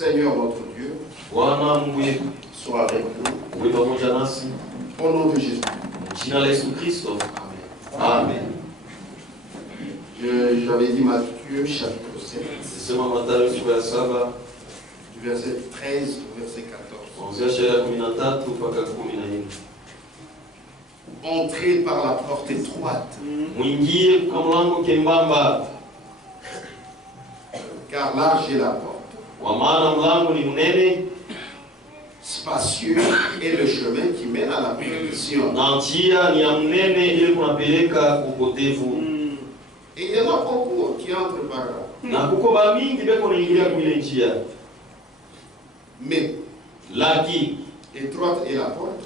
Seigneur notre Dieu, sois avec nous. Au nom de Jésus. Amen. J'avais dit Matthieu chapitre 7, du verset 13 au verset 14. Entrez par la porte étroite, car large est la porte, spacieux est le chemin qui mène à la perdition. Et il y en a beaucoup qui entrent par là. Mais étroite est la porte,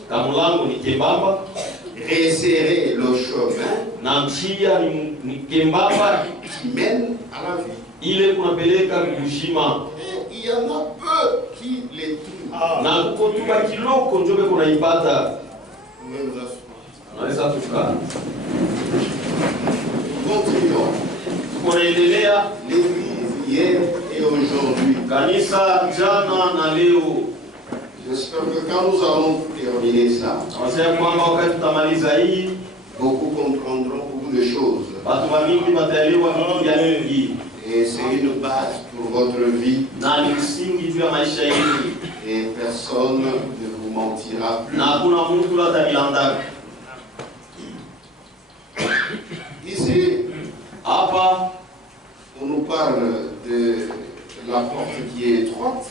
resserré le chemin qui mène à la vie. Et il y en a peu qui les trouvent. Continuons. L'église hier et aujourd'hui. J'espère que quand nous allons terminer ça, beaucoup comprendront beaucoup de choses. Et c'est une base pour votre vie. Et personne ne vous mentira plus. Ici, on nous parle de la porte qui est étroite,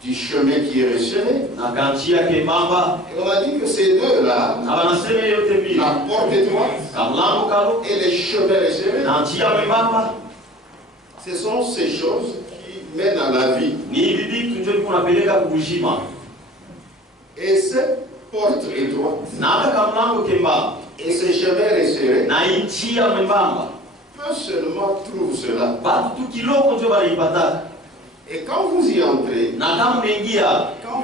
du chemin qui est resserré. Et on a dit que ces deux-là, la porte étroite et les chemins resserrés, ce sont ces choses qui mènent à la vie. Et cette porte étroite et ces chemins resserrés peut seulement trouver cela. Et quand vous y entrez, quand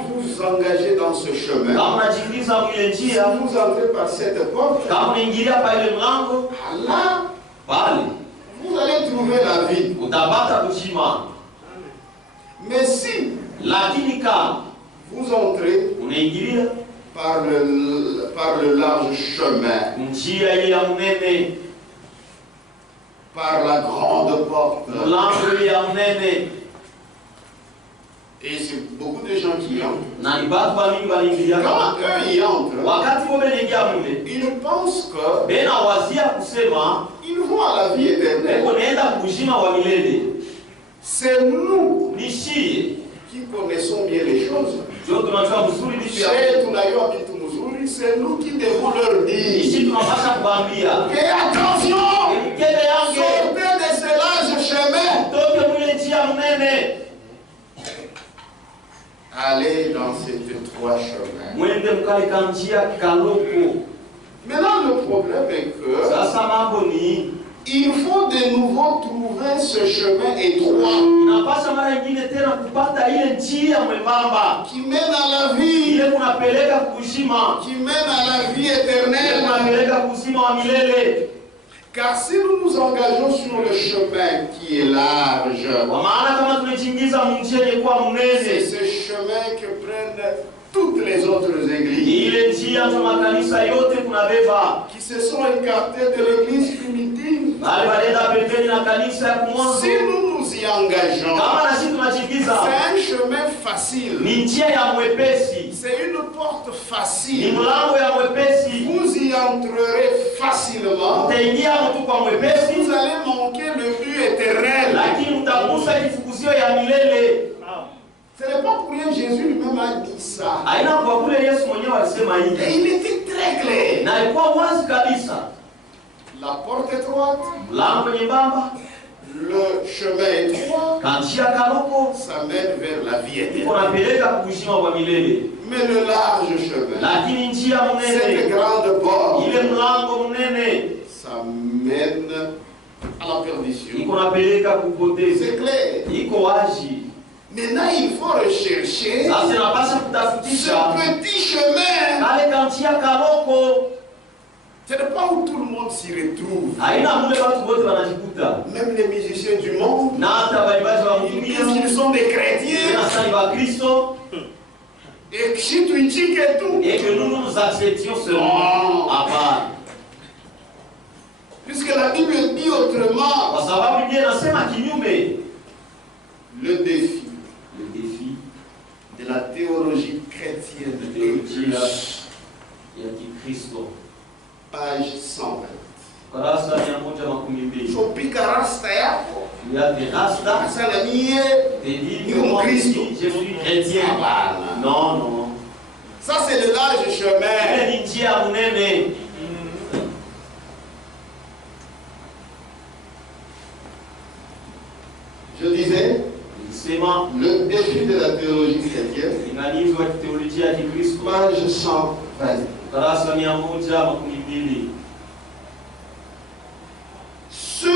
vous vous engagez dans ce chemin, si vous entrez par cette porte, là, vous allez trouver la vie. Mais si vous entrez par le large chemin, par la grande porte, et c'est beaucoup de gens qui entrent. Quand eux y entrent, ils pensent qu'ils vont à la vie éternelle. C'est nous qui connaissons bien les choses. C'est nous qui devons leur dire. Et attention, sortez de ce large chemin. Allez dans cet étroit chemin. Maintenant, le problème est que il faut de nouveau trouver ce chemin étroit qui mène à la vie, qui mène à la vie éternelle. Car si nous nous engageons sur le chemin qui est large, c'est ce chemin que prennent toutes les autres églises qui se sont écartées de l'église primitive. Si nous nous y engageons, c'est un chemin facile. C'est une porte facile. Vous y entrerez facilement. Vous allez manquer le but éternel. Ce n'est pas pour rien que Jésus lui-même a dit ça. Et il était très clair. La porte étroite, le chemin étroit, ça mène vers la vie éternelle. Mais le large chemin, cette grande porte, ça mène à la perdition. C'est clair. Maintenant, il faut rechercher ce petit chemin Ce n'est pas où tout le monde s'y retrouve. Même les musiciens du monde, ils disent qu'ils sont des chrétiens. Et que si tu dis que tout. Et que nous acceptions seulement à part. Puisque la Bible dit autrement. Le défi de la théologie chrétienne de Christo. Page 120. Kurasa 120. Chopika rasta yako. Il y a des rastas. Sasa mie ni Christo. Je suis chrétien. Non, non. Ça c'est le large chemin. Je disais, le défi de la théologie chrétienne, page 120. Ce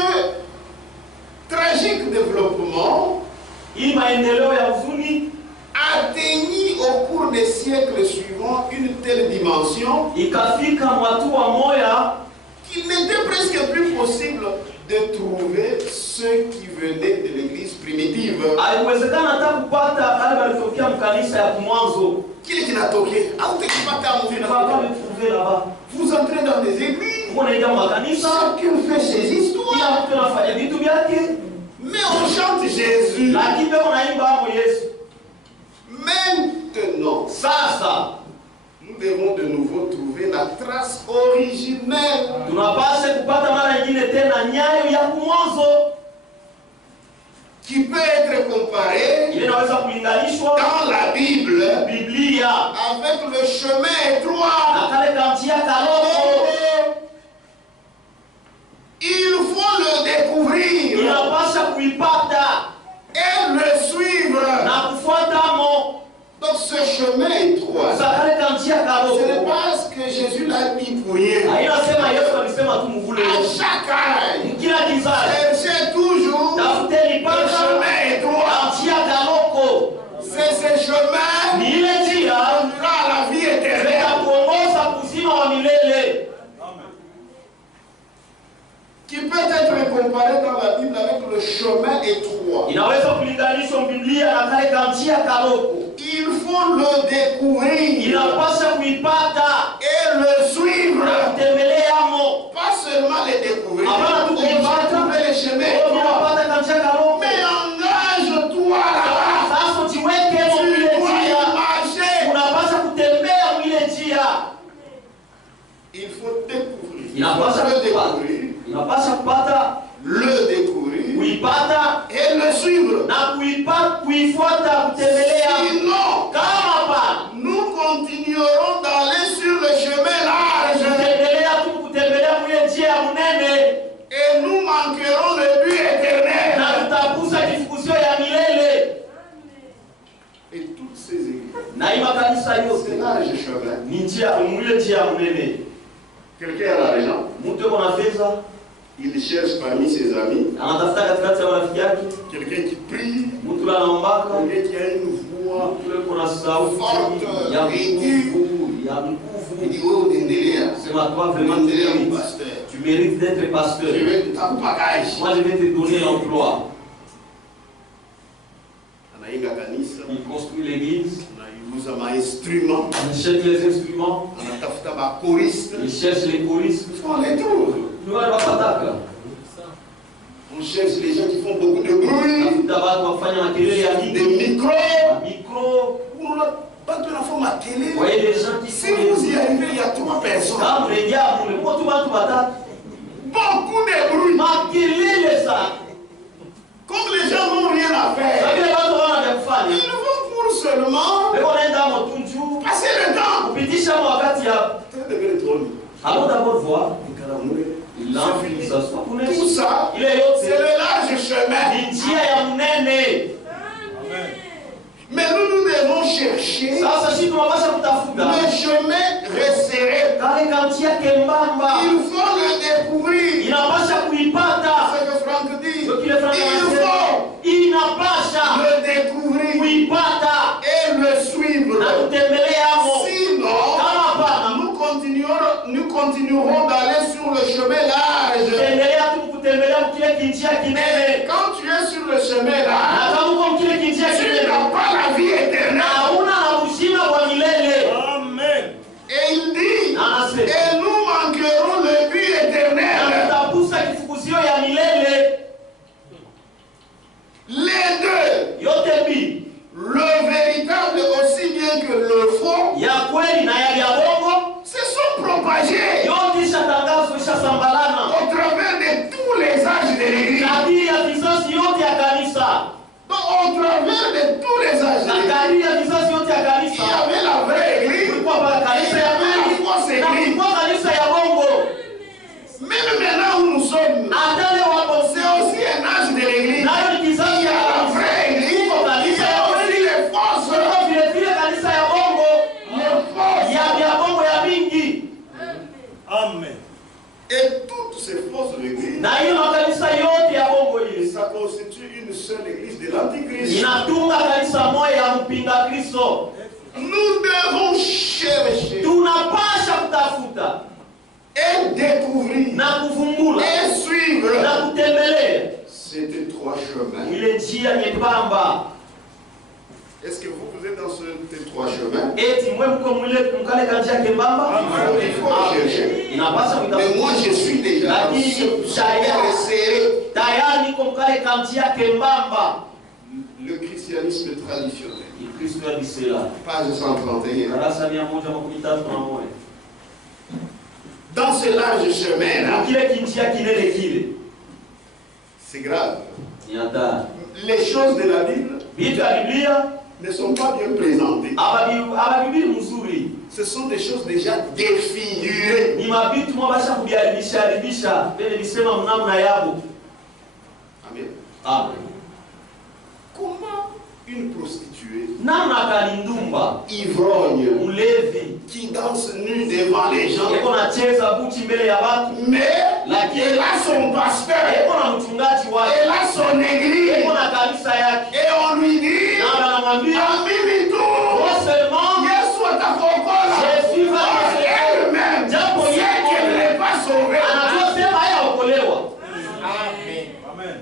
tragique développement atteignit au cours des siècles suivants une telle dimension qu'il n'était presque plus possible de trouver ceux qui venaient de l'église primitive. Qui est qui n'a toqué? Vous entrez dans des églises, chacun fait ses histoires, mais on chante Jésus. Maintenant, nous devons de nouveau trouver la trace originelle qui peut être comparée dans la Bible avec le chemin étroit. Il faut le découvrir et le suivre. Donc ce chemin étroit, ce n'est pas ce que Jésus l'a mis pour rien. À chaque âge, cherchez toujours le chemin étroit. C'est ce chemin qui conduira à la vie éternelle. Qui peut être comparé dans la Bible avec le chemin étroit. Il faut le découvrir et le suivre. Pas seulement le découvrir, on va trouver le chemin étroit. Mais engage-toi là-bas. Tu dois marcher. Il faut découvrir. Il le découvrir et le suivre. Sinon, nous continuerons d'aller sur le chemin large et nous manquerons le but éternel. Et toutes ces églises, c'est large chemin. Quelqu'un a l'argent, il cherche parmi ses amis quelqu'un qui prie, quelqu'un qui a une voix forte, aiguë. Il dit, oh, c'est ma toi vraiment, tu mérites d'être pasteur. Moi je vais te donner l'emploi. Il construit l'église. Il cherche les instruments. Il cherche les choristes. On les trouve. On cherche les gens qui font beaucoup de bruit. Des micros. Voyez les gens qui si vous y arrivez, il y a 3 personnes. Beaucoup de bruit. Comme les gens n'ont rien à faire, ils vont pour seulement passer le temps. Allons d'abord voir. Tout ça, c'est le large chemin. Mais nous devons chercher le chemin resserré. Il faut le découvrir. C'est ce que Franck dit. Il faut le découvrir et le suivre. Sinon, nous continuerons dans le chemin large. Et quand tu es sur le chemin large, tu n'as pas la vie éternelle. Amen. Et il dit, et nous manquerons le but éternel. Les deux, le véritable aussi bien que le faux, se sont propagés au travers de tous les âges de l'Église. Donc au travers de tous les âges de l'Église, il y avait la vraie Église, il y avait la fausse Église. Même maintenant où nous sommes, c'est aussi un âge de l'Église. Il y a la vraie Église, il y a aussi les fausses. Amen. Et toutes ces fausses églises, ça constitue une seule église de l'Antichrist. Nous devons chercher et découvrir et suivre ces trois chemins. Est-ce que vous êtes dans ces trois chemins? Il faut chercher. Mais moi je suis déjà dans le christianisme traditionnel. Page 131. Dans ce large chemin-là, c'est grave. Les choses de la Bible ne sont pas bien présentées. Ce sont des choses déjà défigurées. Amen. Comment une prostituée, ivrogne, qui danse nue devant les gens, mais elle a son pasteur, elle a son église, et on lui dit, elle-même, c'est qu'elle n'est pas sauvée. Amen.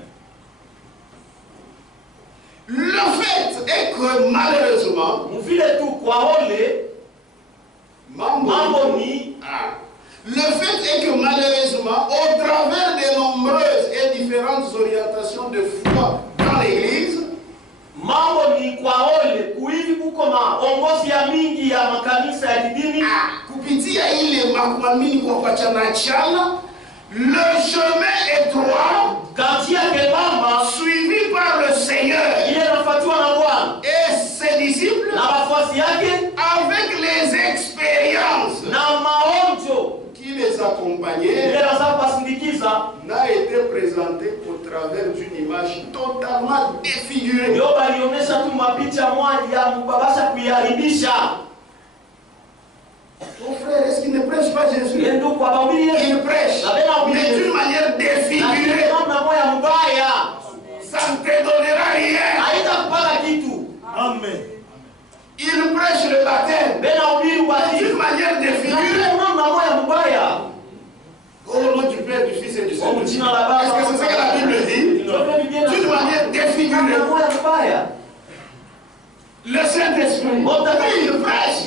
Le fait est que malheureusement, le fait est que malheureusement, au travers des nombreuses et différentes orientations de foi dans l'Église, kupitia ile makuamini kwa pachanachala, le chemin étroit suivi par le Seigneur et ses disciples avec les expériences qui les accompagnaient n'a été présenté au travers d'une image totalement défigurée. Mon frère, est-ce qu'il ne prêche pas Jésus? Il prêche, mais d'une manière défigurée. Ça ne te donnera rien. Amen. Il prêche le baptême, mais d'une manière défigurée. Au nom du Père, du Fils et du Saint-Esprit. Est-ce que c'est ça que la Bible dit? D'une manière défigurée. Le Saint-Esprit, il prêche,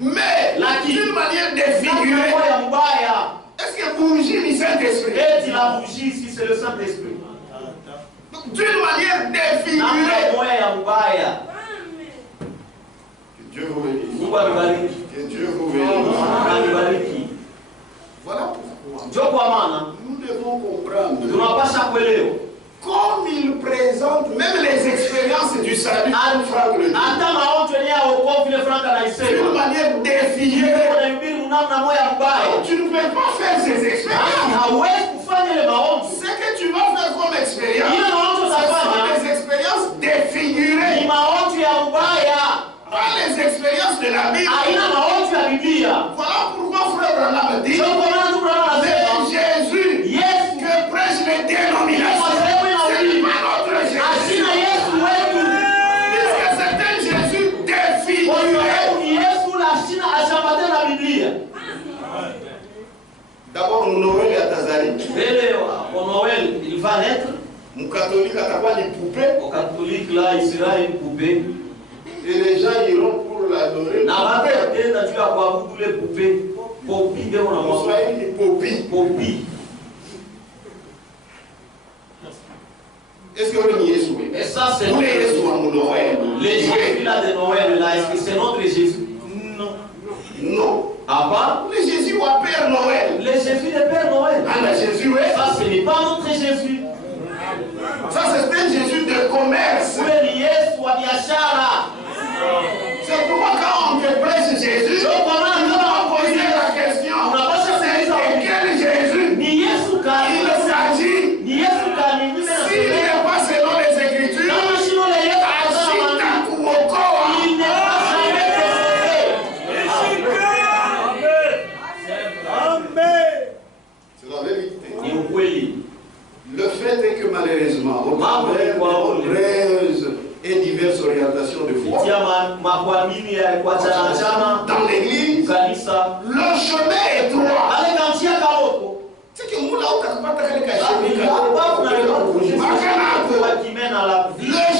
mais d'une manière défigurée. Est-ce que bougie le Saint-Esprit? C'est le Saint-Esprit. D'une manière défigurée. Que Dieu vous bénisse. Que Dieu vous bénisse. Voilà pourquoi nous devons comprendre. Comme il présente même les expériences du salut, d'une manière défigurée. Tu ne peux pas faire ces expériences. Ce que tu vas faire comme expérience, ce sont des expériences défigurées. Pas les expériences de la Bible. Voilà pourquoi frère Branham dit, c'est Jésus que prêchent les dénominations. C'est pas notre Jésus. Puisque c'est un Jésus défiguré. D'abord, nous va naître. Mon catholique a une poupée. Au catholique là, il sera une poupée. Et les gens iront pour l'adorer. Popi. Est-ce que vous voulez Jésus? Et ça, c'est notre Noël. Les Jésus là de Noël, là, est-ce que c'est notre Jésus? Non. Non. Ah bah? Le Jésus ou Père Noël. Le Jésus de Père Noël. Ah, Jésus, oui. Ça, ce n'est pas notre Jésus. Ça, c'est un Jésus de commerce. C'est pourquoi quand on te prêche Jésus, on va poser la question, c'est de quel Jésus il s'agit? S'il n'est pas selon les Écritures, il n'est pas jamais Amen. C'est la vérité. Le fait est que malheureusement, au travers de nombreuses et diverses orientations de foi, dans l'église, le chemin est droit. C'est que le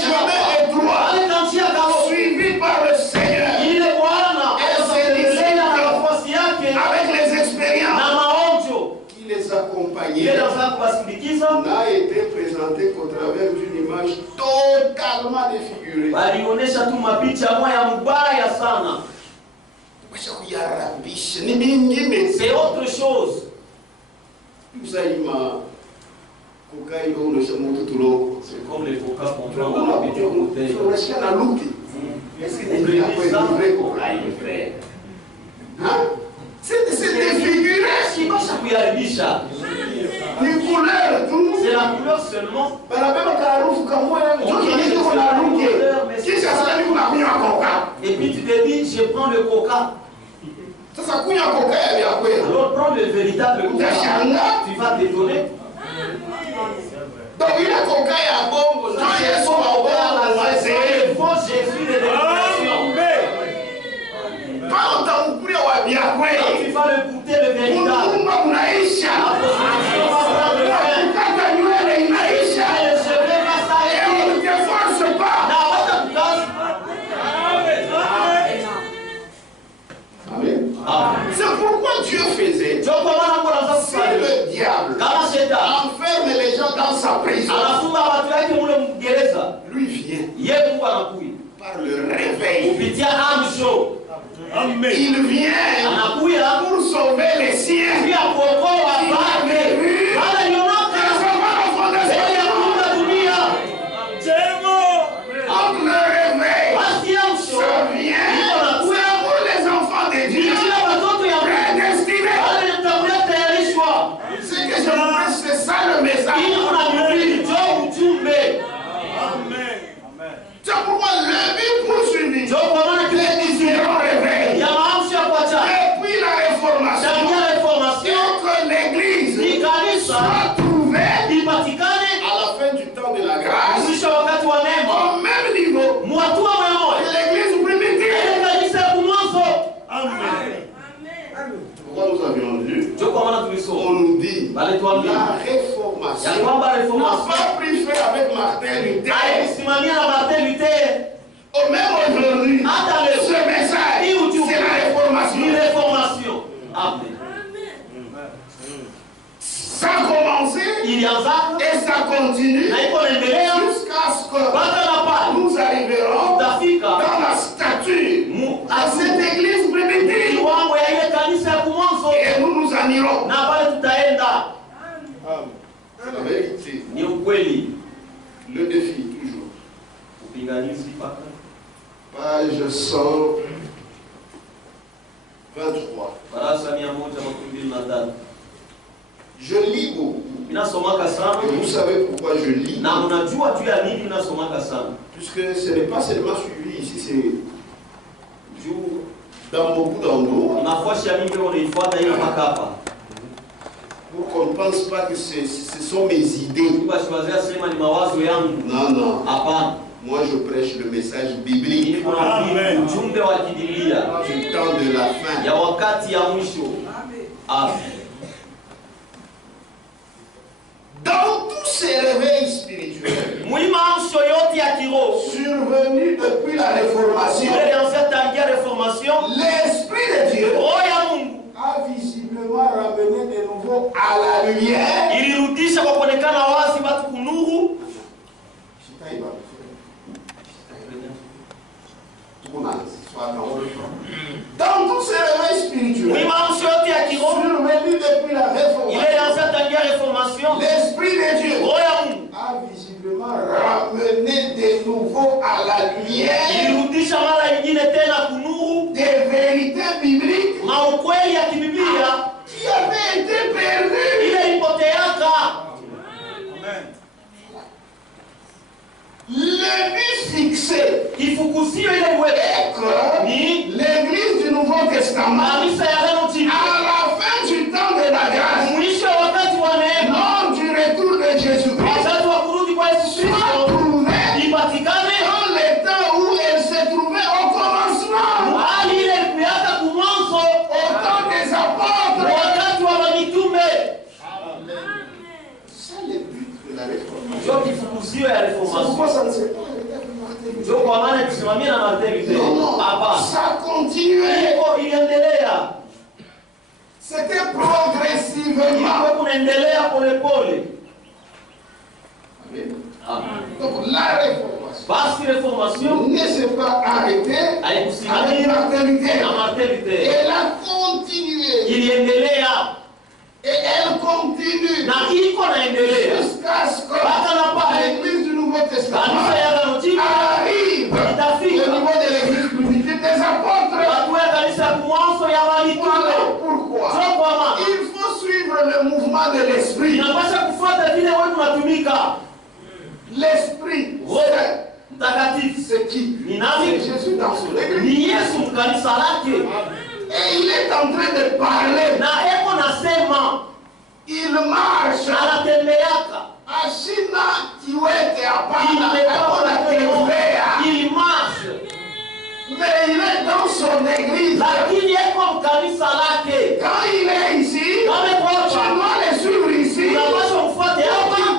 chemin est droit, suivi par le Seigneur. Et ses disciples, avec les expériences qui les accompagnaient, n'a été présenté qu'au travers d'une image totalement défigurée. C'est autre chose. C'est comme les coca qu'on prend dans la petite bouteille. Est-ce que tu as ça? C'est défiguré. C'est la couleur seulement. Et puis tu te dis, je prends le coca. Alors prends le véritable coca. Tu vas t'étonner. Donc il a coca et à bombe. C'est le faux Jésus de l'éducation. Quand tu vas le goûter le véritable. C'est pourquoi Dieu faisait. Si le diable enferme les gens dans sa prison, lui vient par le réveil. Il vient pour sauver les siens. Entre le réveil, ça vient pour les enfants de Dieu. Ce que je vous prêche, c'est ça le message. C'est pourquoi le but poursuivi, les différents réveils, depuis la réformation, que l'Église soit trouvée à la fin du temps de la grâce, au même niveau que l'Église primitive. Pourquoi nous avions lu? On nous dit la réformation n'a pas pris fait avec Martin Luther. Au même aujourd'hui, ce message, c'est la réformation. Ça a commencé et ça continue jusqu'à ce que nous arriverons dans la stature à cette église primitive. Et nous nous en irons. La vérité. Le défi, toujours. Page 123. Je lis beaucoup. Et vous savez pourquoi je lis? Puisque ce n'est pas seulement suivi ici, c'est dans beaucoup d'endroits. Pour qu'on ne pense pas que ce sont mes idées. Non, non. Moi je prêche le message biblique. Amen. Du temps de la fin. Amen. Dans tous ces venu depuis la Réformation. L'Esprit de Dieu a visiblement ramené de nouveau à la lumière. Dans tous ces réveils spirituels, survenus depuis la Réformation, l'Esprit de Dieu a visiblement ramené de nouveau à la lumière des vérités bibliques qui avaient été perdues. Le but fixé est que l'Église du Nouveau Testament, à la fin du temps de la grâce, lors du retour de Jésus-Christ, soit trouvée dans le temps où elle se trouvait au commencement, au temps des apôtres. C'est le but de la réformation. C'est pourquoi ça ne s'est pas arrêté. Ça continuait. C'était progressivement. Donc la réformation ne s'est pas arrêtée avec martelité. Elle a continué. Et elle continue jusqu'à ce que l'Église du Nouveau Testament arrive au niveau de l'Église primitive des apôtres. Voilà pourquoi il faut suivre le mouvement de l'Esprit. L'Esprit, c'est qui? C'est Jésus dans son Église. Et il est en train de parler. Il marche. Il marche. Mais il est dans son église. Quand il est ici, tu dois le suivre ici. Il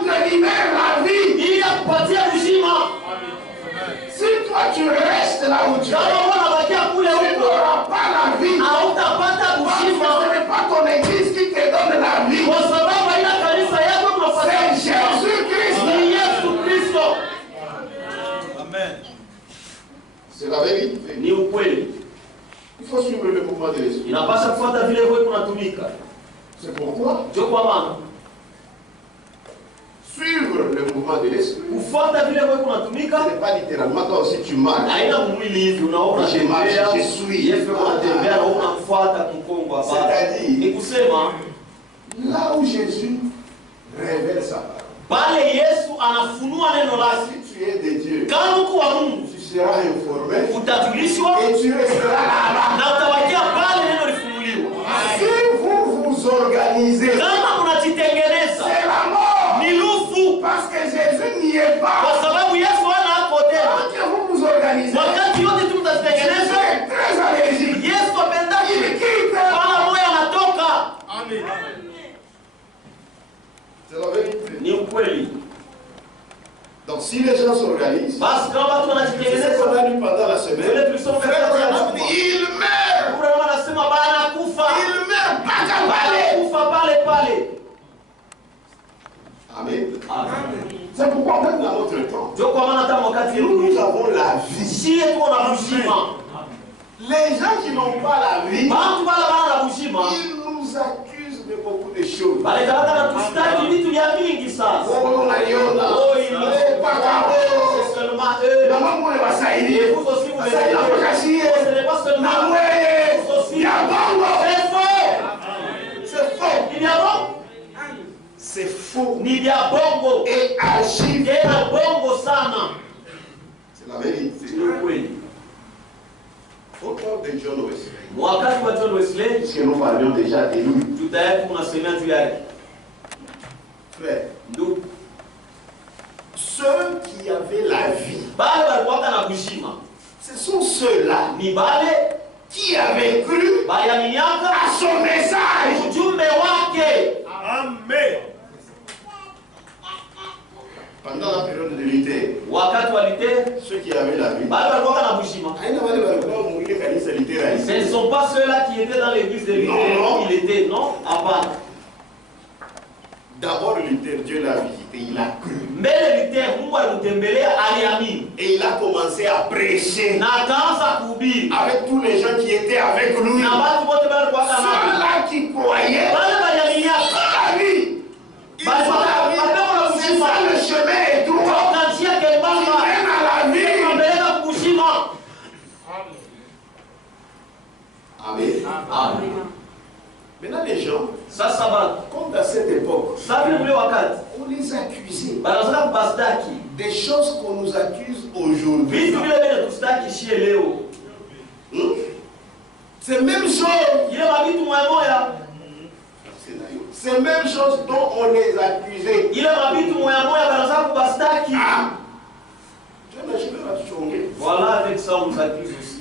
te libère la vie. Si toi tu restes là où tu es, tu n'auras pas la vie. Parce que ce n'est pas ton église qui te donne la vie. C'est Jésus-Christ. Amen. C'est la vérité. Il faut suivre le mouvement de l'Esprit. C'est pourquoi suivre le mouvement de l'Esprit, ce n'est pas littéralement toi aussi tu marches. Je marche, je suis. C'est-à-dire, là où Jésus révèle sa parole. Si tu es de Dieu, tu seras informé et tu resteras là-bas. Si vous vous organisez, c'est la mort. Parce que Jésus n'y est pas. Quand vous vous organisez, c'est très allergique. Il quitte. Amen. C'est la vérité. Donc si les gens s'organisent, c'est ce qu'on a lu pendant la semaine, il meurt. Il meurt pas qu'à parler. Amen. C'est pourquoi même dans notre temps, nous avons la vie. Les gens qui n'ont pas la vie, ils nous accusent de beaucoup de choses. C'est faux. Et agit. C'est la vérité. Au temps de John Wesley, puisque nous parlions déjà de lui, frère, ceux qui avaient la vie, ce sont ceux-là qui avaient cru à son message. Amen. Pendant la période de l'unité, ceux qui avaient la vie. Ce ne sont pas ceux-là qui étaient dans l'église de Luther. Il était, non, à part. D'abord Luther, Dieu l'a visité, il a cru. Et il a commencé à prêcher avec tous les gens qui étaient avec lui. Ceux-là qui croyaient, la vie. C'est ça le chemin étroit qui mène à la vie. Amen. Amen. Maintenant les gens, comme à cette époque, on les accusait des choses qu'on nous accuse aujourd'hui. C'est même chose. C'est même chose dont on les accusait. Voilà, avec ça on nous accuse aussi.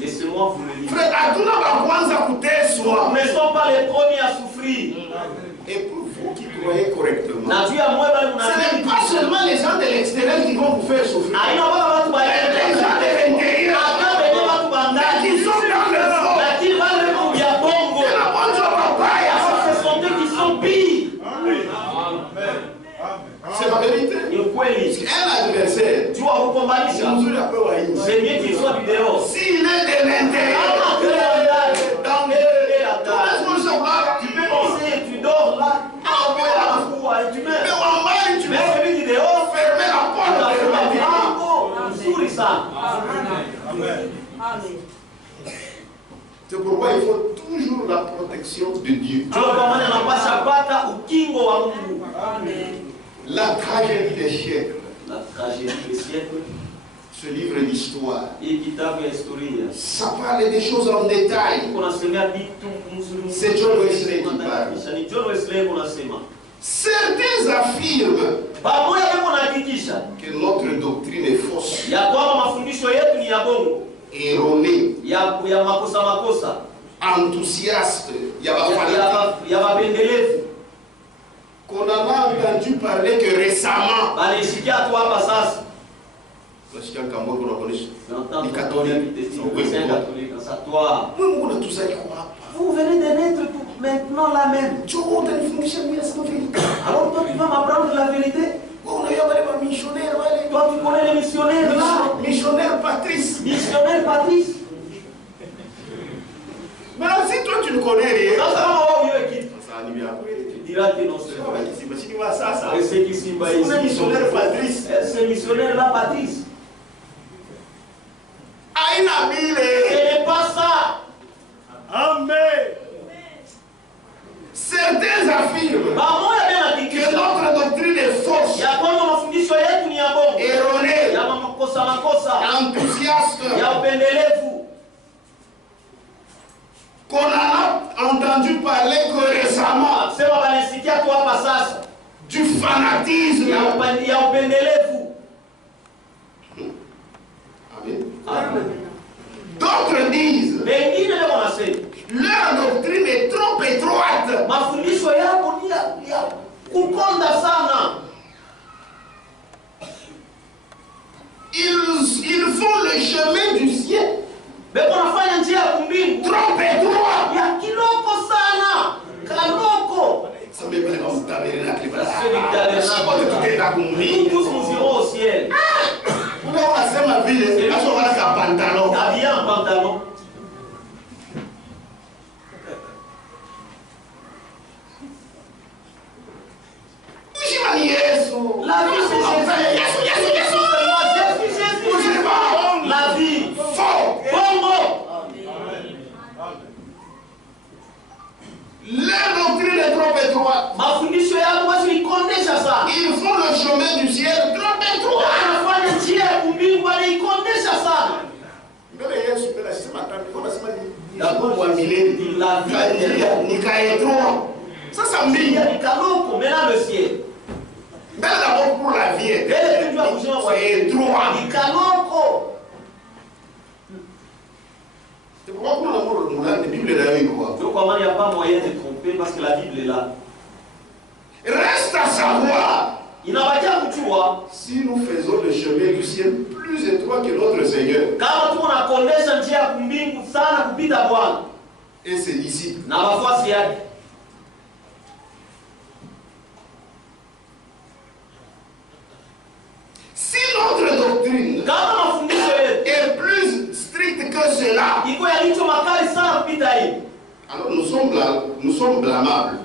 Laissez-moi vous le dire. Nous ne sommes pas les premiers à souffrir. Et pour vous qui croyez correctement, ce n'est pas seulement les gens de l'extérieur qui vont vous faire souffrir. Les gens de l'intérieur qui sont dans le fond. Ce sont eux qui sont pires. C'est la vérité. Un adversaire, c'est mieux qu'il soit du dehors. s'il est de l'intérieur, tu peux penser, tu dors là, tu mets celui du dehors, fermer la porte. C'est pourquoi il faut toujours la protection de Dieu. La tragédie des siècles. Ce livre d'histoire, ça parle des choses en détail. C'est John Wesley qui parle. Certains affirment que notre doctrine est fausse, erronée, enthousiaste, qu'on en a entendu parler que récemment. Vous venez de naître maintenant là même. Alors toi tu vas m'apprendre la vérité. Toi tu connais les missionnaires là. Missionnaire Patrice. Missionnaire Patrice. Mais si toi tu ne connais rien, ça va où tu diras que non c'est missionnaire Patrice. C'est missionnaire là Patrice. Ce n'est pas ça. Amen. Certains affirment que notre doctrine est fausse, erronée, enthousiaste, qu'on en a entendu parler que récemment, du fanatisme. Amen. D'autres disent leur doctrine est trop étroite. Ils font le chemin du ciel trop étroit. Tous nous irons au ciel. Habillé en pantalon. La vie c'est Jésus. La vie. Bongo. Leur doctrine est trop étroite. Ils font le chemin du ciel trop étroit. Ça me dit. Le ciel. D'abord pour la vie. C'est étroit. C'est pourquoi pour l'amour, la Bible est là. Donc comment il n'y a pas moyen de tromper parce que la Bible est là. Reste à savoir si Si nous faisons le chemin du ciel plus étroit que notre Seigneur et ses disciples, si notre doctrine est plus stricte que cela, alors nous sommes blâmables.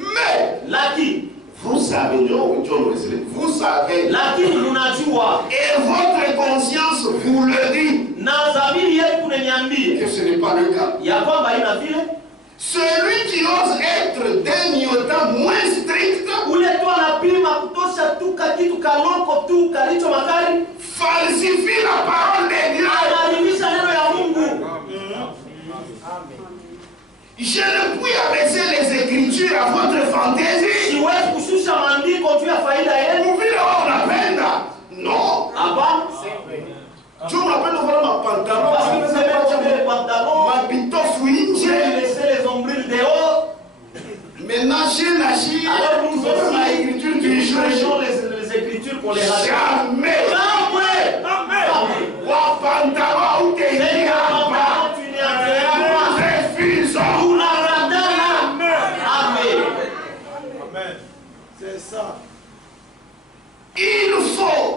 Mais vous savez, vous savez, et votre conscience vous le dit, que ce n'est pas le cas. Celui qui ose être d'un iota moins strict falsifie la parole de Dieu. Je ne puis abaisser les Écritures à votre fantaisie. Vous voulez la peine? Non. Je me rappelle de voir ma pantalon, ma bitof winche. Maintenant, chez l'écriture du jour. Les Écritures pour les raser. Jamais. Wa pantalon ou t'es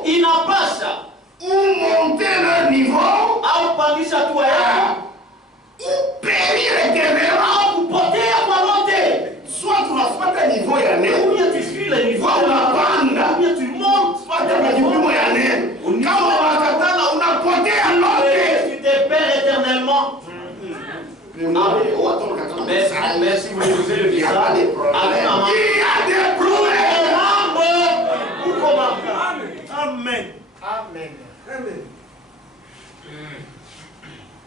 il n'a pas ça. Ou monter leur niveau, ou périr éternellement, soit tu vas faire un niveau, ou bien tu suis le niveau, ou la bande, ou bien tu montes, soit tu vas niveau, quand on va t'attendre, on a porté à l'autre. Tu te perds éternellement. Merci, vous écoutez le visage. Il y a des problèmes. Amen. Amen.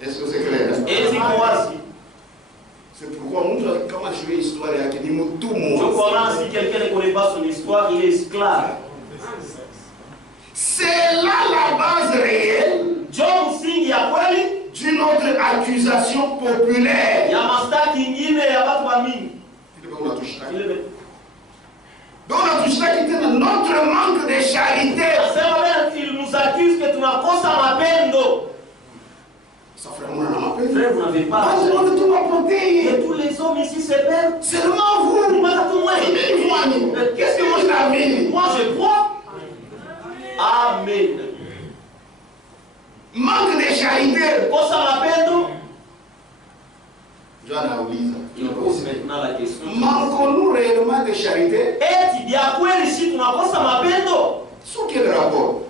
Est-ce que c'est clair? C'est pourquoi nous, quand je vais l'histoire, il y a tout le monde. Si quelqu'un ne connaît pas son histoire, il est esclave. C'est là la base réelle d'une autre accusation populaire. Donc on a touché notre manque de charité. Il nous accuse que tu n'as pas ça mapendo. Ça frère, vous n'avez pas. Et tous les hommes ici se perdent. Seulement vous. Qu'est-ce que moi je t'amène? Moi je crois. Amen. Manque de charité. Cosa mapendo. John Aouliza. Il pose maintenant la question. Manquons-nous réellement de charité? Sous quel rapport?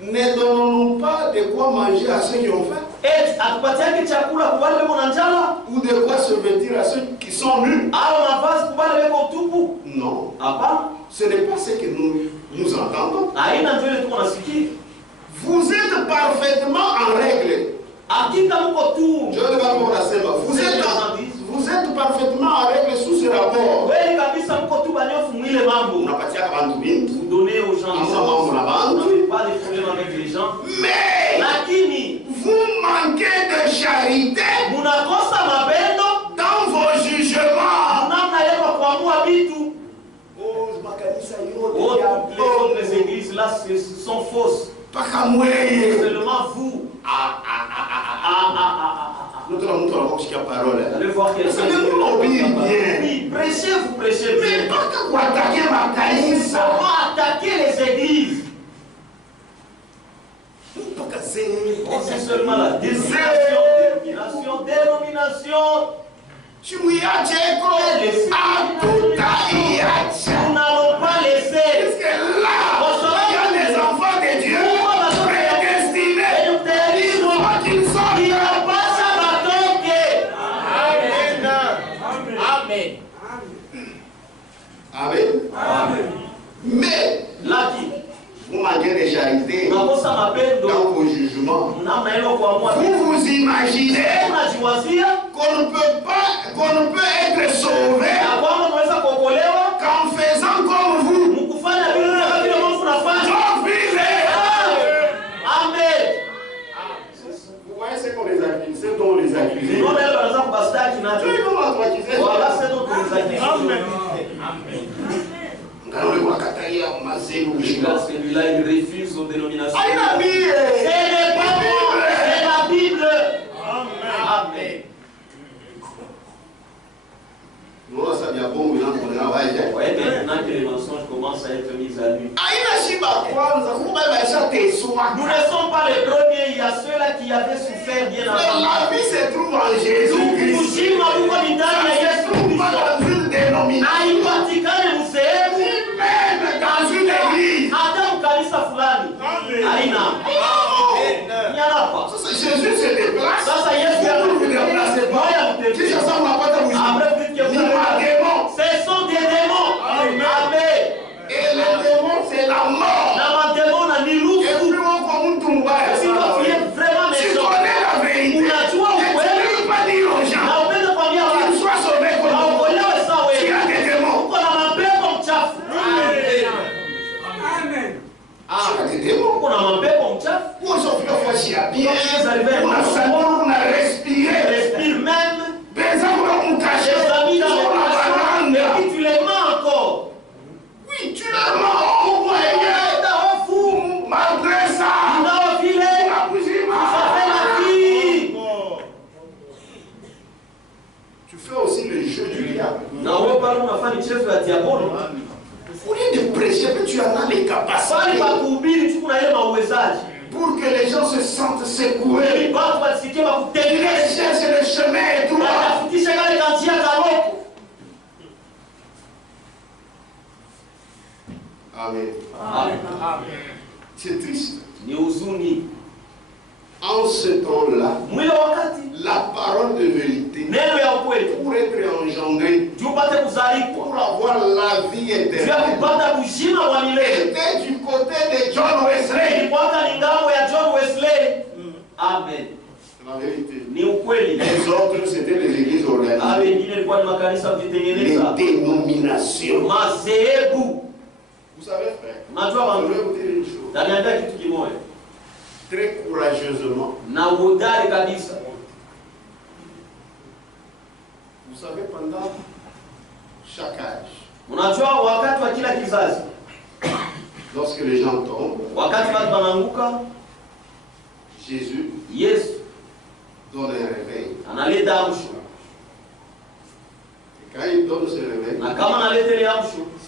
Ne donnons-nous pas de quoi manger à ceux qui ont faim? Ou de quoi se vêtir à ceux qui sont nus? Non. Ce n'est pas ce que nous entendons. Vous êtes parfaitement en règle. Je ne vais pas pour la sève. Vous êtes parfaitement en règle sous ce rapport. Vous donnez aux gens, vous n'avez pas de problème avec les gens. Mais vous manquez de charité dans vos jugements. Les églises là sont fausses. Seulement vous. Allez voir quelqu'un. Oui, prêchez, vous prêchez. Mais pas que vous attaquez ma caïsse. Comment attaquer les églises? C'est seulement la dénomination. Nous n'allons pas laisser. Parce que là, il y a des enfants de Dieu prédestinés. Ils voient qu'ils sont. Il n'y a pas ça bâtonné. Amen. Amen. Amen. Mais là, vous manquez de charité dans vos jugements. Vous vous imaginez qu'on ne peut être sauvé qu'en faisant comme vous. Amen. Vous voyez ce qu'on les accuse, c'est dont les accuse. Voilà, c'est dont les accuse. Amen. dénominations. Parce que lui-là, il refuse aux dénominations. Ce n'est pas moi, c'est la Bible. Amen. Oui, maintenant que les mensonges commencent à être mis à nu. Nous ne sommes pas les premiers, il y a ceux-là qui avaient souffert bien avant. La vie se trouve en Jésus. Même dans une église. Jésus se déplace. Vous ne vous déplacez pas. Si ça ne va pas te bouger. Ce sont des démons. Amen. Et le démon, c'est la mort. Et plus haut comme tu vraiment tu connais la vérité. Et tu ne peux pas dire aux gens qu'ils soient sauvés comme toi. Tu as des démons. Amen. Tu as des démons. Pour s'offrir au foyer à bien. On a senti, on a respiré. Respire même. On cache. Et puis tu les mens encore. Oui, tu les mens. Malgré ça. Tu fais aussi le jeu du diable. Au lieu de prêcher, tu en as les capacités. Pour que les gens se sentent secoués. Ils cherchent le chemin droit. Amen. C'est triste. En ce temps-là, la parole de vérité pour être engendrée, pour avoir la vie éternelle, était du côté de John Wesley. Amen. C'est la vérité. Les autres, c'était les églises organisées. Les dénominations. Vous savez, frère, je vais vous dire une chose. Très courageusement. Vous savez, pendant chaque âge, lorsque les gens tombent, Jésus donne un réveil. Et quand il donne ce réveil,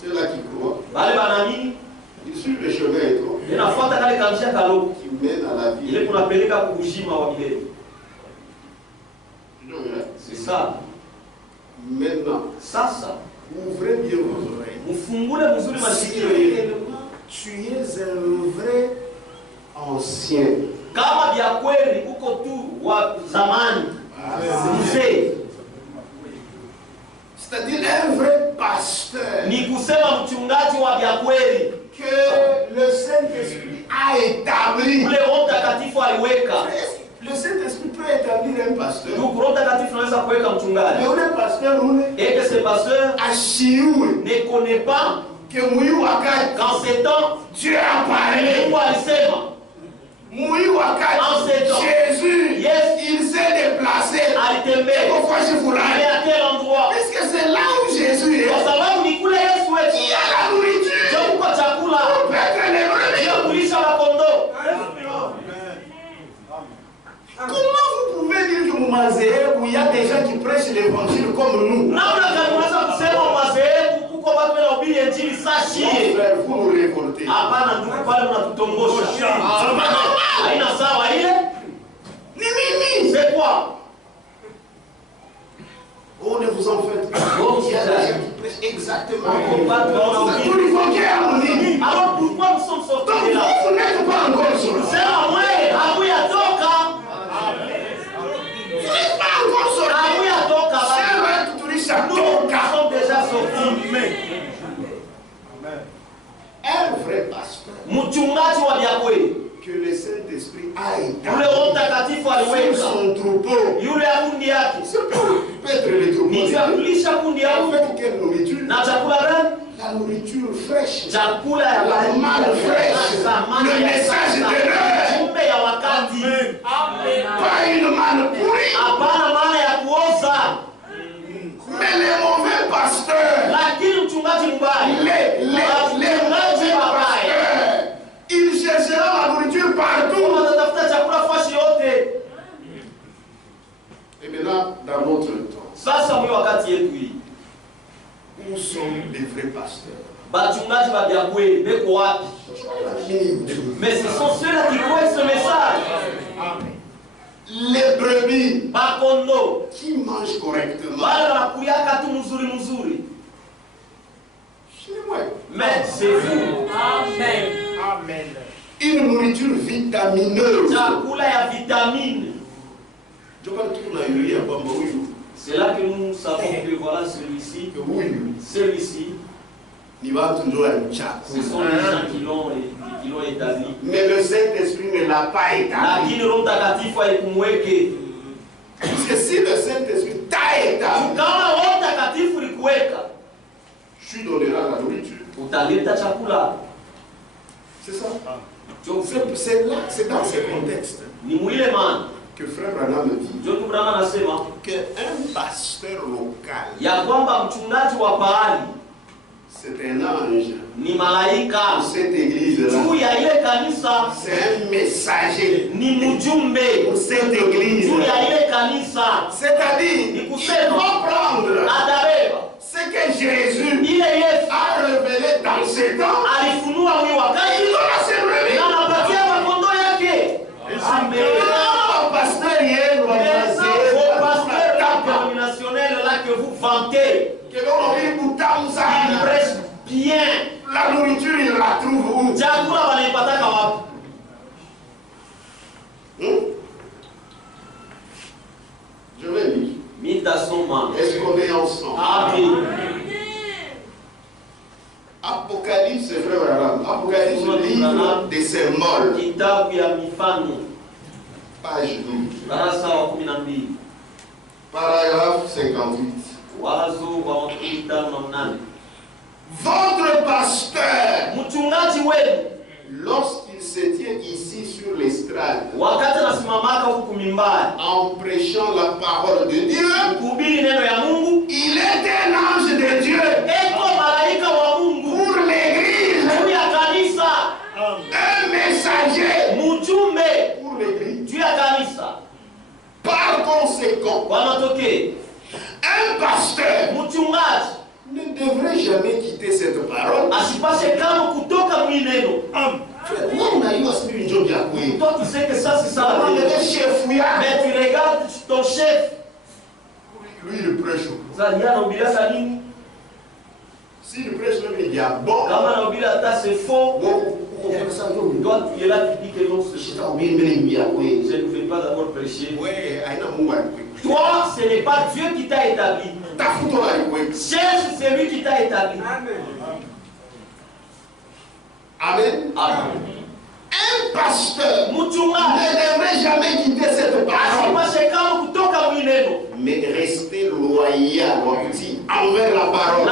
ceux-là qui croient, ils suivent le chemin étroit qui mène à la vie. C'est ça. Maintenant, ouvrez bien vos oreilles. Si réellement tu es un vrai ancien, c'est-à-dire un vrai pasteur, que le Saint-Esprit a établi. Le Saint-Esprit peut établir un pasteur. Mais un pasteur ne connaît pas que qu'en ces temps, Dieu a parlé. Jésus, il s'est déplacé. Et pourquoi je vous l'ai? Est-ce que c'est là où Jésus est? Il y a la nourriture. Pour paître les brebis. Comment vous pouvez dire que Mazéé, où il y a des gens qui prêchent l'évangile comme nous? Mon frère, vous nous révoltez. C'est quoi? Oh, ne vous en faites pas. Il y a des gens qui prêchent exactement comme nous. Alors pourquoi nous sommes sortis de là? Vous n'êtes pas encore sur c'est la moelle. Vous n'êtes pas encore sur nous sommes déjà sortis. Un vrai pasteur que le Saint-Esprit a établi sur son troupeau. C'est peut-être le troupeau. En fait, quelle nourriture? La nourriture fraîche. La manne fraîche. Le message de l'heure. Pas une manne pourrie. Mais les mauvais pasteurs, les mauvais notre temps. Sasa mwi wakati yetu hii. Où sont les vrais pasteurs? Bachungaji wa vya kweli beko wapi? Mais ce sont ceux-là qui croient ce message. Les brebis bakondo qui mangent correctement. Bale wanakuyaka tu mzuri mzuri. Mais c'est vous. Amen. Amen. Une nourriture vitamineuse. Chakula ya vitamine. C'est là que nous savons que voilà celui-ci. Celui-ci. Ce sont les gens qui l'ont établi. Mais le Saint-Esprit ne l'a pas établi. Parce que si le Saint-Esprit t'a établi, tu donneras la nourriture. C'est ça. C'est dans ce contexte que Frère Branham dit qu'un pasteur local, c'est un ange. Cette église-là, c'est un messager pour cette église. C'est-à-dire, il faut prendre ce que Jésus a révélé dans ses temps. Il doit se révéler. Que vous vantez, il prêche bien. La nourriture, il la trouve où? Je vais lire. Est-ce qu'on est ensemble? Amen. Apocalypse, frère Abraham. Apocalypse, le livre des symboles. Page 12. Paragraphe 58. Votre pasteur, lorsqu'il se tient ici sur l'estrade, en prêchant la parole de Dieu, il est un ange de Dieu pour l'église, un messager pour l'église. Par conséquent, un pasteur ne devrait jamais quitter cette parole. Toi, tu sais que ça, c'est ça. Mais tu regardes ton chef. Lui, il prêche. S'il prêche, même il dit ah bon. C'est faux. Toi, tu es là, tu dis que non, je ne vais pas d'abord prêcher. Toi, ce n'est pas Dieu qui t'a établi. Cherche celui qui t'a établi. Amen. Amen. Un pasteur ne devrait jamais quitter cette parole, mais rester loyal envers la parole.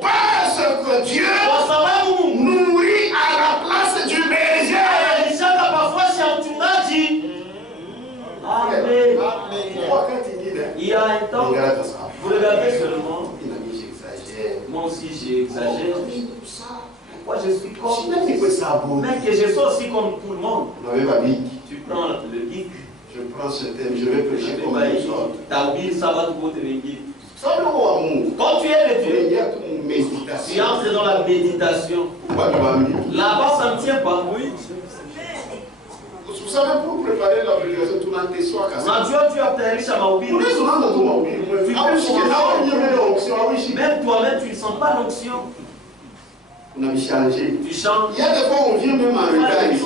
Parce que Dieu nourrit à la place du berger. Amen. Il y a un temps, vous regardez seulement. Moi aussi j'exagère. Moi je suis comme. Mais que je sois aussi comme tout le monde. Tu prends le geek. Je prends ce thème, je vais prêcher comme un autre. Ta vie, ça va tout te venir. Quand tu es le Dieu, tu entres dans la méditation. Là-bas, ça ne tient pas. Oui. Vous savez, pour préparer la prédication, tu n'as tes soins qu'à ça. Tu as tes riches à ma vie. Même toi-même, tu ne sens pas l'onction. On a changé. Tu changes. Il y a des fois où on vient même en retard ici.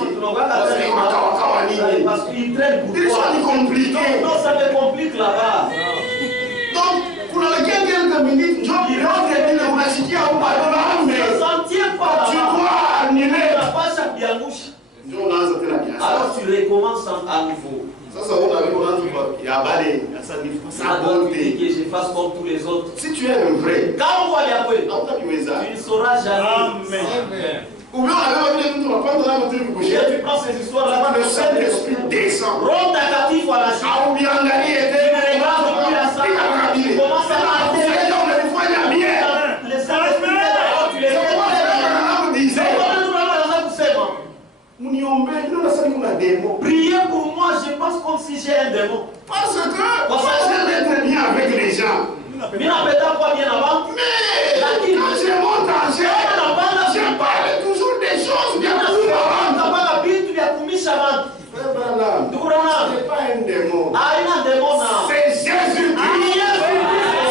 Parce qu'il traîne pour toi. C'est compliqué. Non, ça me complique là-bas. Donc, pour quelques minutes, je rentre et on a cité à vous parler. Ça ne tient pas là-bas. Tu dois annuler. Tu n'as pas chaque biangouche. Alors tu recommences à nouveau. Ça, on a vu, on a dit, il y a balé, il y a ça, il faut ça. Que je fasse comme tous les autres. Si tu es un vrai, quand on voit Yahweh, tu ne sauras jamais. Amen. Ou bien on avait vu, tu vas prendre la voiture pour coucher. Tu prends ces histoires-là, le Saint-Esprit descend. Rome d'Akatif à la chute. Ah, ou bien Gani était. Tu commences à l'arrêter. Les Saint-Esprit, tu les Priez pour moi, je pense comme si j'ai un démon. Parce Parce que moi, j'aime être bien avec les gens. Mais quand je monte en chair, je parle toujours des choses bien pour c'est pas un démon. C'est Jésus-Christ.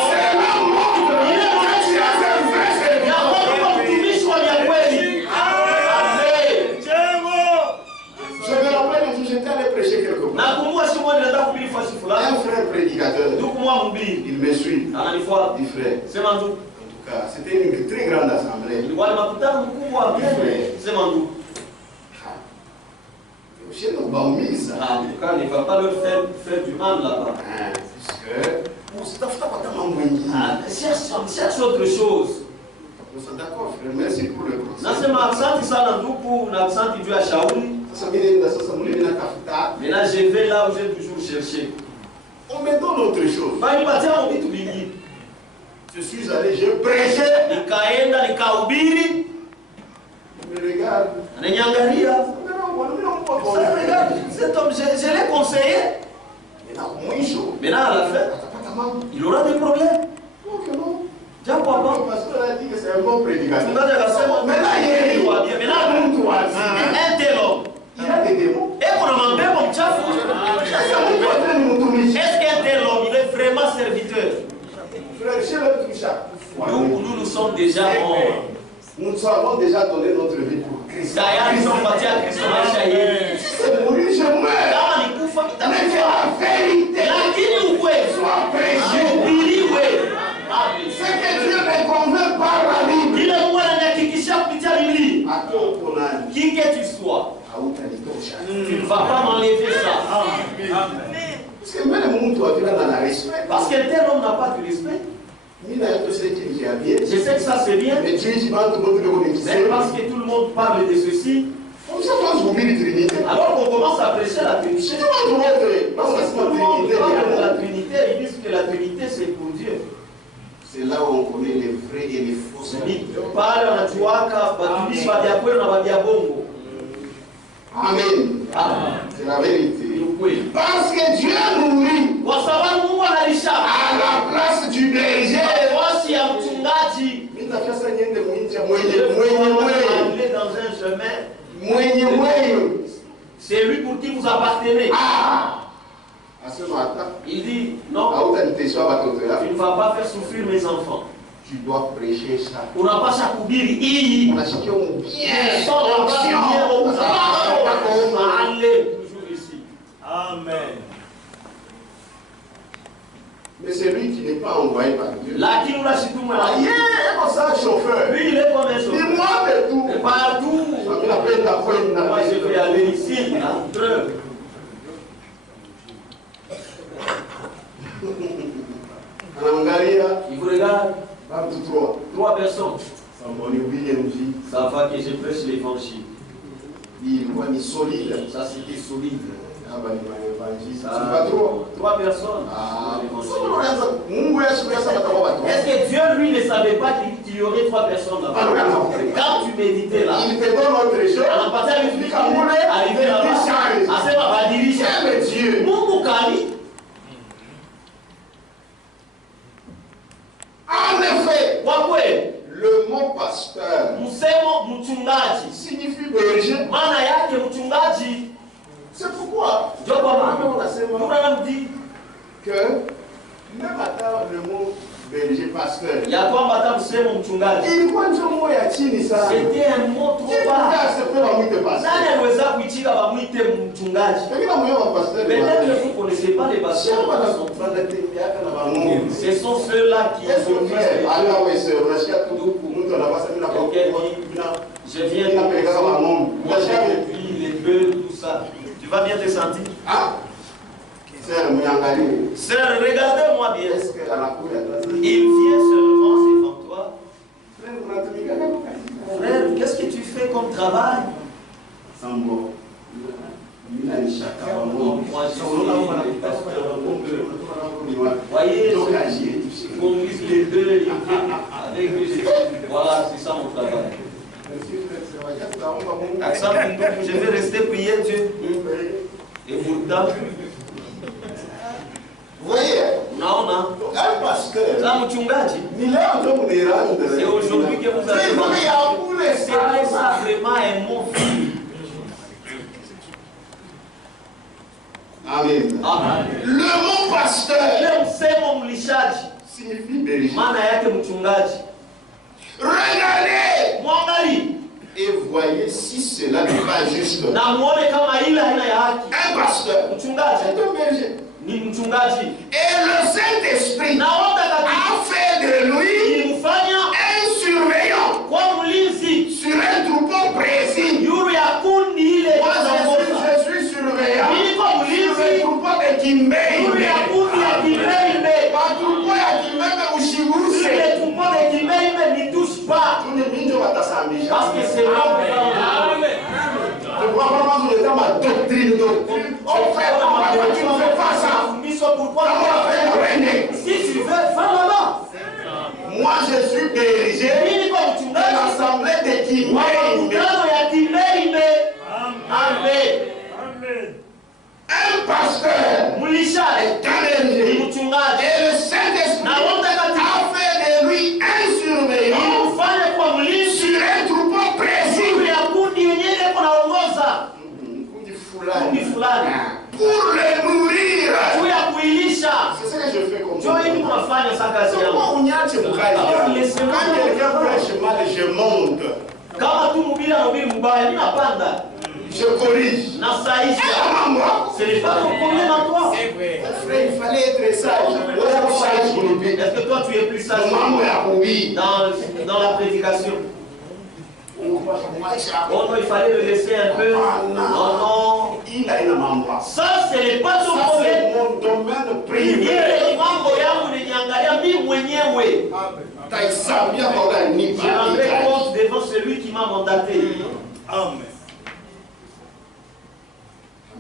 C'est l'amour. Je me rappelle un jour, j'étais allé prêcher quelque part. Un frère prédicateur, il me suit. Il frère. En tout cas, c'était une très grande assemblée. Je ne vais pas omise. En tout cas, ne va pas leur faire du mal là-bas. Cherche autre chose. D'accord, frère, merci pour le conseil. Maintenant, je vais là où j'ai toujours cherché. On me donne autre chose. Je suis allé, je prêchais. Me regarde. Cet homme, je l'ai conseillé. Maintenant, à la fin, il aura des problèmes. Le pasteur a dit que c'est un bon prédicateur. Maintenant, un tel homme, il a des démons. Est-ce qu'un tel homme, il est vraiment serviteur? Nous sommes déjà morts. Nous avons déjà donné notre vie pour Christ. C'est mouru, je meurs. Mais que la vérité soit prêchée. Ce que Dieu me convainc par la Bible. Qui que tu sois, tu ne vas pas m'enlever ça. Parce qu'un tel homme n'a pas de respect. Je sais que ça c'est bien. Mais parce que tout le monde parle de ceci. Alors qu'on commence à prêcher la Trinité. Parce que tout le monde parle de la Trinité, ils disent que la Trinité c'est pour Dieu. C'est là où on connaît les vrais et les faux. Amen. C'est la vérité. Parce que Dieu nourrit à la place du berger. C'est lui pour qui vous appartenez. À ce matin, il dit non, tu ne vas pas faire souffrir mes enfants. Tu dois prêcher ça. On n'a pas ça pour dire on a ce qui ont bien. Allez, toujours ici. Amen. Mais c'est lui qui n'est pas envoyé par Dieu. Là, qui nous l'a dit tout le monde. Il est comme ça, chauffeur. Lui, il est comme un chauffeur. Il monte de tout. Et partout. Moi, je vais aller ici, entre. En Hongrie, il vous regarde. 3 personnes. Ça va que je prêche l'évangile. Ça c'était solide. Ça, 3 personnes. Est-ce que Dieu lui ne savait pas qu'il y aurait 3 personnes là-bas? Quand tu méditais là, il te donne autre chose. Arrivé là-bas, c'est ma diriger. Dieu. En effet, le mot pasteur signifie berger. C'est pourquoi on a dit que même attends le mot berger pasteur. Il y a quoi madame c'est mon mchungaji. C'était un mot trop bas. Nani anaweza kuitika bamuite mchungaji? Peut-être vous ne connaissez pas les pasteurs. Ce sont ceux-là qui je viens depuis les bœufs, tout ça. Tu vas bien te sentir? Sœur, regardez-moi bien. Il vient seulement devant toi. Frère, qu'est-ce que tu fais comme travail? Voyez, qu'on mise les deux avec voilà, c'est ça mon travail. Je vais rester prier Dieu. Et pourtant, voyez? Unaona? Un pasteur. La mchungaji. C'est aujourd'hui que vous avez c'est ça vraiment un mot fini. Amen. Amen. Le mot pasteur signifie berger. Maana yake mchungaji. Regardez. Mwangalie. Et voyez si cela n'est pas juste. Na muone kama ile haina ya haki. Un pasteur. Mchungaji. C'est un berger. Ni mchungaji. Et le Saint-Esprit a fait de lui un surveillant. Kwa mlinzi. Sur un troupeau précis. Yule ya kundi ile. Moi je suis surveillant. Sur un troupeau de Kimbei. Yule ya kundi ya Kimbei. Pas troupeau ya Kimbei ushiguse. Le troupeau de Kimbei ne touche pas. Parce que c'est l'homme. Je vois vraiment que ma doctrine. Oh frère, tu ne fais pas ça. Si tu veux, fais là-bas. Moi je suis berger de l'assemblée de Kimbei. Un pasteur est un berger. Et le Saint-Esprit a fait de lui un surveillant sur un troupeau précis. Pour le nourrir. C'est ce que je fais comme ça. Quand quelqu'un prêche mal, je monte. Je corrige. Ce n'est pas ton problème à toi. Frère, il fallait être sage. Est-ce que toi tu es plus sage dans la prédication? Oh non, il fallait le laisser un peu. Non, non. Ça, ce n'est pas ton problème. C'est mon domaine privé. Je rendrai compte devant celui qui m'a mandaté. Amen.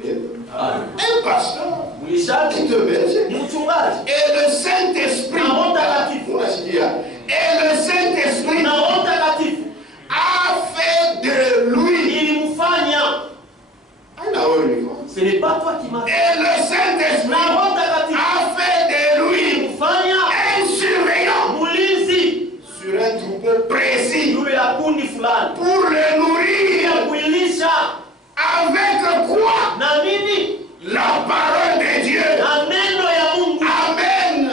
Un pasteur est un berger. Et le Saint-Esprit a fait de lui. Ce n'est pas toi qui m'as fait. Et le Saint-Esprit a fait de lui un surveillant sur un troupeau précis pour le nourrir. Avec quoi? La parole de Dieu. Amen. Amen.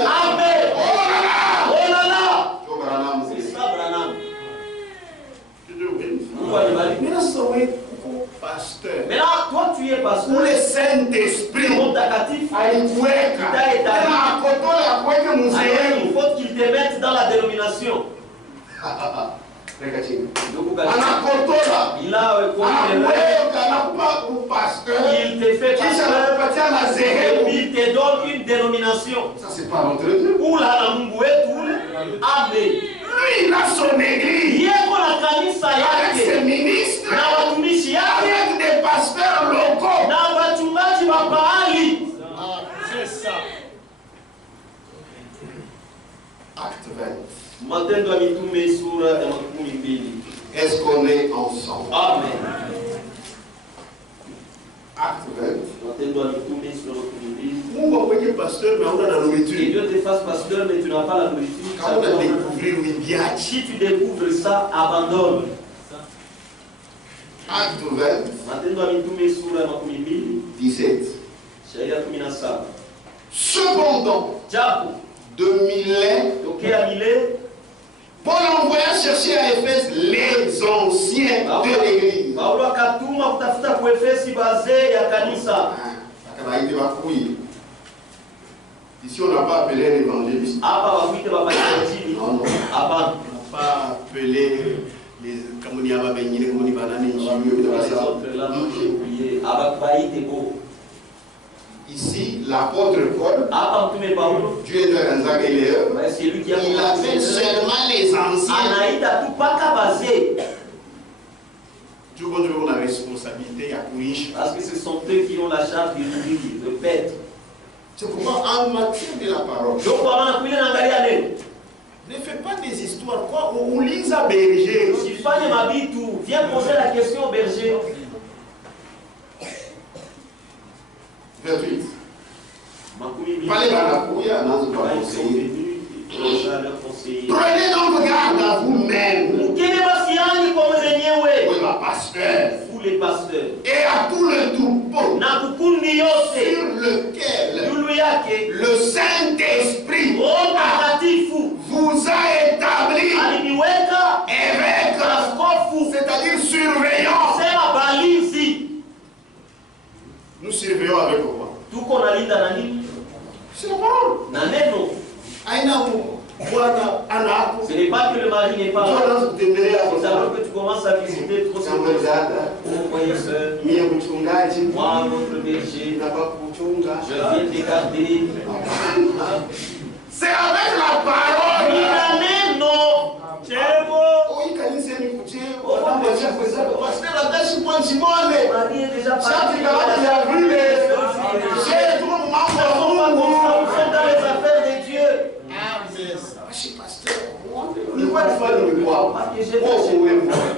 Oh là là. Oh là là. C'est ça, Branham. Pasteur. Mais là, toi tu es pasteur. Pour le Saint-Esprit. Il faut qu'il te mette dans la dénomination. Il te fait pasteur. Et puis il te donne une dénomination. Ça c'est pas notre Dieu. Amen. Lui, il a son église. Avec ses ministres. Avec des pasteurs locaux. C'est ça. Acte 20. Est-ce qu'on est ensemble? Amen. Acte 20. Et Dieu te fasse pasteur, mais tu n'as pas la nourriture. Si tu découvres ça, abandonne. Acte 20. 17. Cependant, de Milet, Paul envoya chercher à Éphèse les anciens de l'église. Ici, on n'a pas appelé un évangéliste. On n'a pas appelé les Ici, l'apôtre Paul, Dieu de il appelle seulement les anciens. Dieu a la responsabilité à courir. Parce que ce sont eux qui ont la charge de nourrir, de paître. C'est pourquoi en matière de la parole, ne fais pas des histoires. Quoi, on lit à berger. Viens poser la question au berger. 28. Prenez donc garde à vous-même. Oui, ma pasteur. Vous les pasteurs. Et à tout le troupeau sur lequel le Saint-Esprit vous a établi évêque, c'est-à-dire surveillant. Nous surveillons avec quoi? C'est la parole. Ce n'est pas que le mari n'est pas là. C'est alors que tu commences à visiter trop ces personnes. Oh, voyez sœur, moi, votre berger, je viens te garder. C'est avec la parole. Marie est déjà parti. Dans les affaires de Dieu.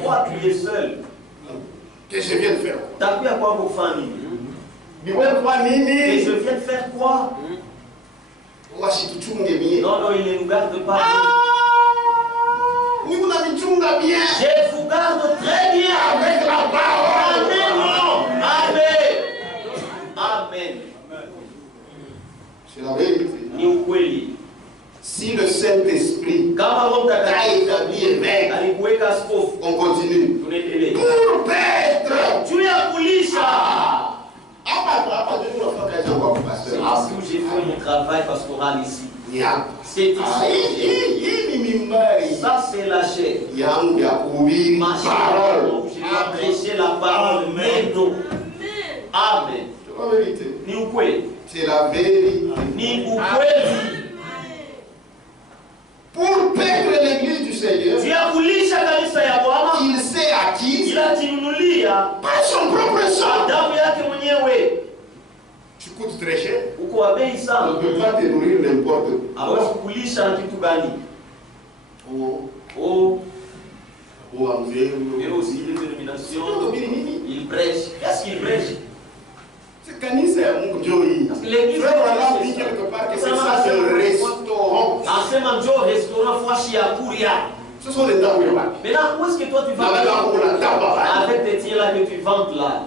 Pourquoi tu es seul? Que je viens de faire. T'as vu à quoi vos familles? Et je viens de faire quoi? Non, non, il ne nous garde pas. Je vous garde très bien avec la parole. Amen. Amen. C'est la vérité. Si le Saint-Esprit a établi évêque, on continue. Pour Petre. Tu es à Poulisha. C'est où j'ai fait mon travail pastoral ici. C'est ici. Ça, c'est la chair. Ma chair, je dois prêcher la parole. Amen. C'est la vérité. C'est la vérité. Pour paître l'église du Seigneur, il s'est acquis par son propre sang. Tu coûtes très cher. On ne peut pas te nourrir n'importe où. Il prêche. Qu'est-ce qu'il prêche? C'est Kanisa ya Mungu ndio hii. Frère Branham dit quelque part que c'est ça, c'est le restaurant. Ce sont les dames. Maintenant, où est-ce que toi tu vas avec tes tiens là que tu vends là?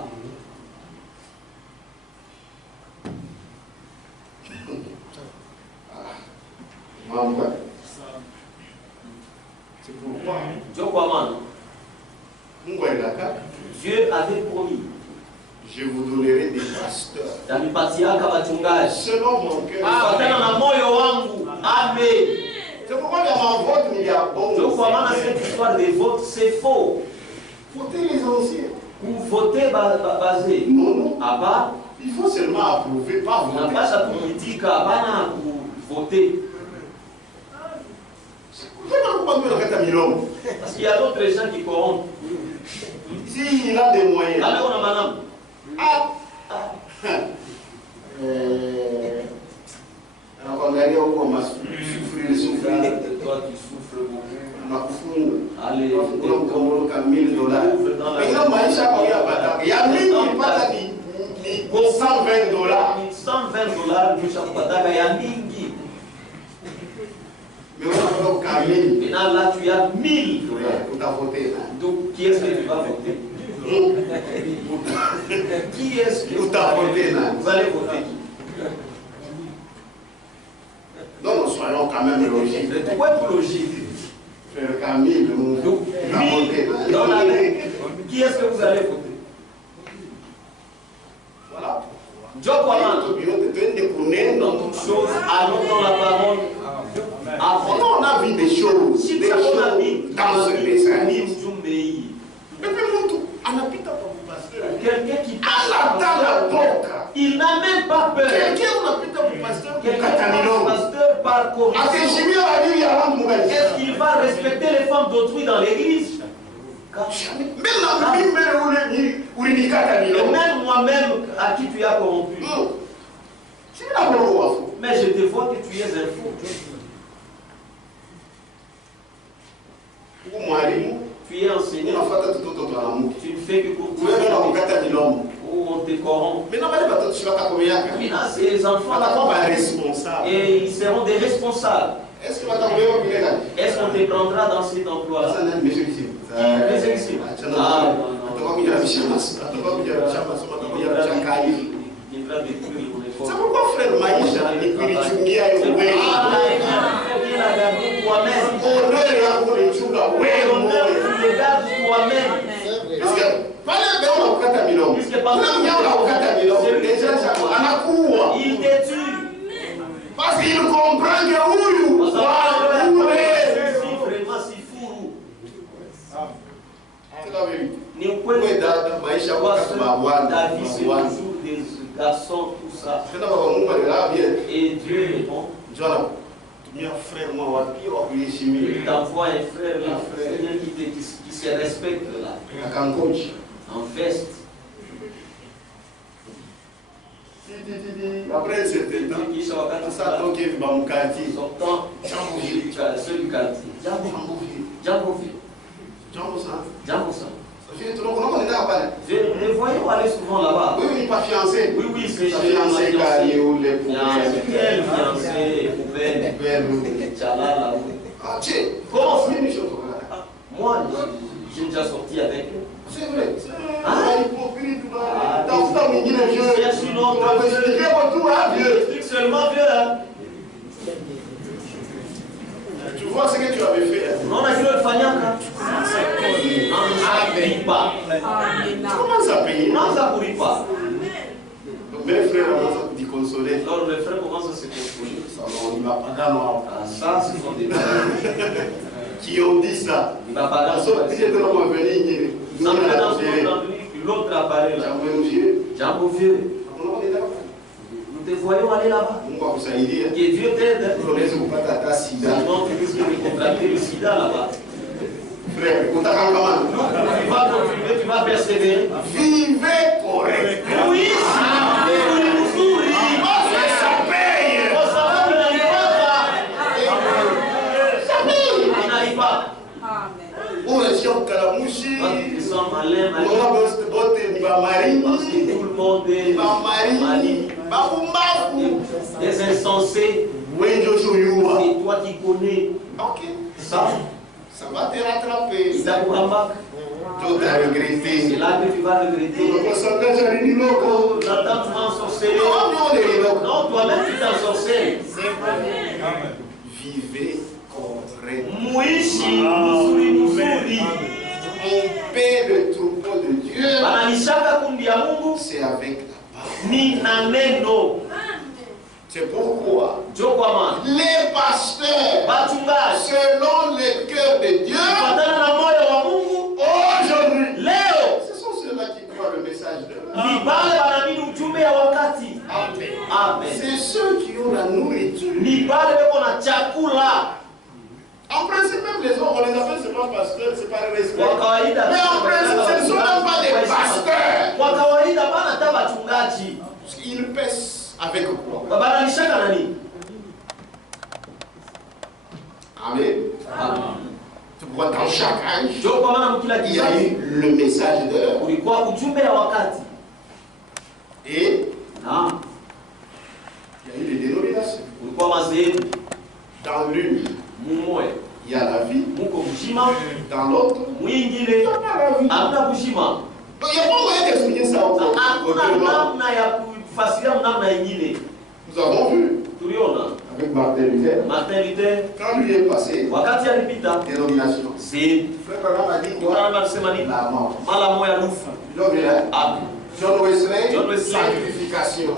C'est pourquoi Dieu avait promis. Je vous donnerai des pasteurs selon mon cœur. Amen. C'est pourquoi dans mon vote, il y a bon. Cette histoire de vote, c'est faux. Votez les anciens. Vous votez basé. Non. Il faut seulement approuver, pas voter. Parce qu'il y a d'autres gens qui corrompent. S'il a des moyens. Angalia huko masufuri. Toi tu souffres beaucoup. Nakufunga. Allez, unakomoloka $1000. Ila maisha kwa ya mingi pata ni $120. $120 kushakupataka ya mingi. Mais on va Kamil. Maintenant là tu as $1000. Tu as voté là. Donc qui est-ce que tu vas voter? Qui est-ce que tu as voté là? Vous allez voter qui? Non, soyons quand même logiques. Pourquoi être logique? Frère Camille, qui est-ce que vous allez voter? Voilà. Dans toute chose, allons dans la parole. On a vu des choses dans ce message. Quelqu'un qui parle, il n'a même pas peur. Quelqu'un pasteur par commission. Est-ce qu'il va respecter les femmes d'autrui dans l'église? Même moi-même à qui tu as corrompu. Mais je te vois que tu es un faux. Tu es enseignant. Tu ne fais que pour où on te corrompt. Maintenant, c'est les enfants. Et ils seront des responsables. Est-ce qu'on te prendra dans cet emploi? C'est pourquoi frère Maïcha il détruit parce qu'il comprend que c'est la vérité. David, c'est toujours des garçons, tout ça. Et Dieu est bon. Il t'envoie un frère, qui se respecte là. En veste. Après un certain temps, ça donc il va au quartier. Ceux du quartier. Les voyons aller souvent là-bas. Oui, pas fiancé. Oui, c'est fiancé. Quel fiancé, poubelle, tchala là-haut. Comment c'est une chose? Moi, j'ai déjà sorti avec eux. C'est vrai. Explique seulement vieux. Tu vois ce que tu avais fait. Non, on a dit le fanyaka. Comment ça paye? Non, ça ne pourrit pas. Mes frères commencent à se consoler. Alors, mes frères commencent à se consoler. Ça, ce sont des qui ont dit ça. Il va pas dans l'autre appareil là. Jean Bouvier. Nous te voyons aller là-bas. Que Dieu t'aide. Sinon, tu risques de contracter le sida là-bas. Frère, tu vas continuer, tu vas persévérer. Vivez correct. Oui, ça paye. Ça n'arrive pas. On est sur Kalamouchi. Ils sont malins, parce que tout le monde est des insensés. C'est toi qui connais. Ok. Ça va te rattraper. Ça vous remarque. Tu vas regretter. C'est là que tu vas regretter. Nathan, tu vas ensorceler. Non, toi-même tu t'ensorcelles. Vivez correctement. On paie le troupeau de Dieu. C'est avec la parole. C'est pourquoi les pasteurs, selon le cœur de Dieu, aujourd'hui, ce sont ceux-là qui croient le message de Dieu. C'est ceux qui ont la nourriture. En principe, même les autres, on les appelle seulement pasteurs, c'est pas le respect. Mais en principe, ce ne sont même pas des pasteurs. Ils pèsent avec quoi? Amen. Tu vois, dans chaque âge, il y a eu le message de l'heure. Et il y a eu les dénominations. Dans l'une, il y a la vie. Dans l'autre, il n'y a pas la vie. Donc, il n'y a pas moyen d'expliquer ça autrement. Nous avons vu avec Martin Luther, quand lui est passé, dénomination. Frère Branham a dit quoi? La mort. John Wesley, sanctification.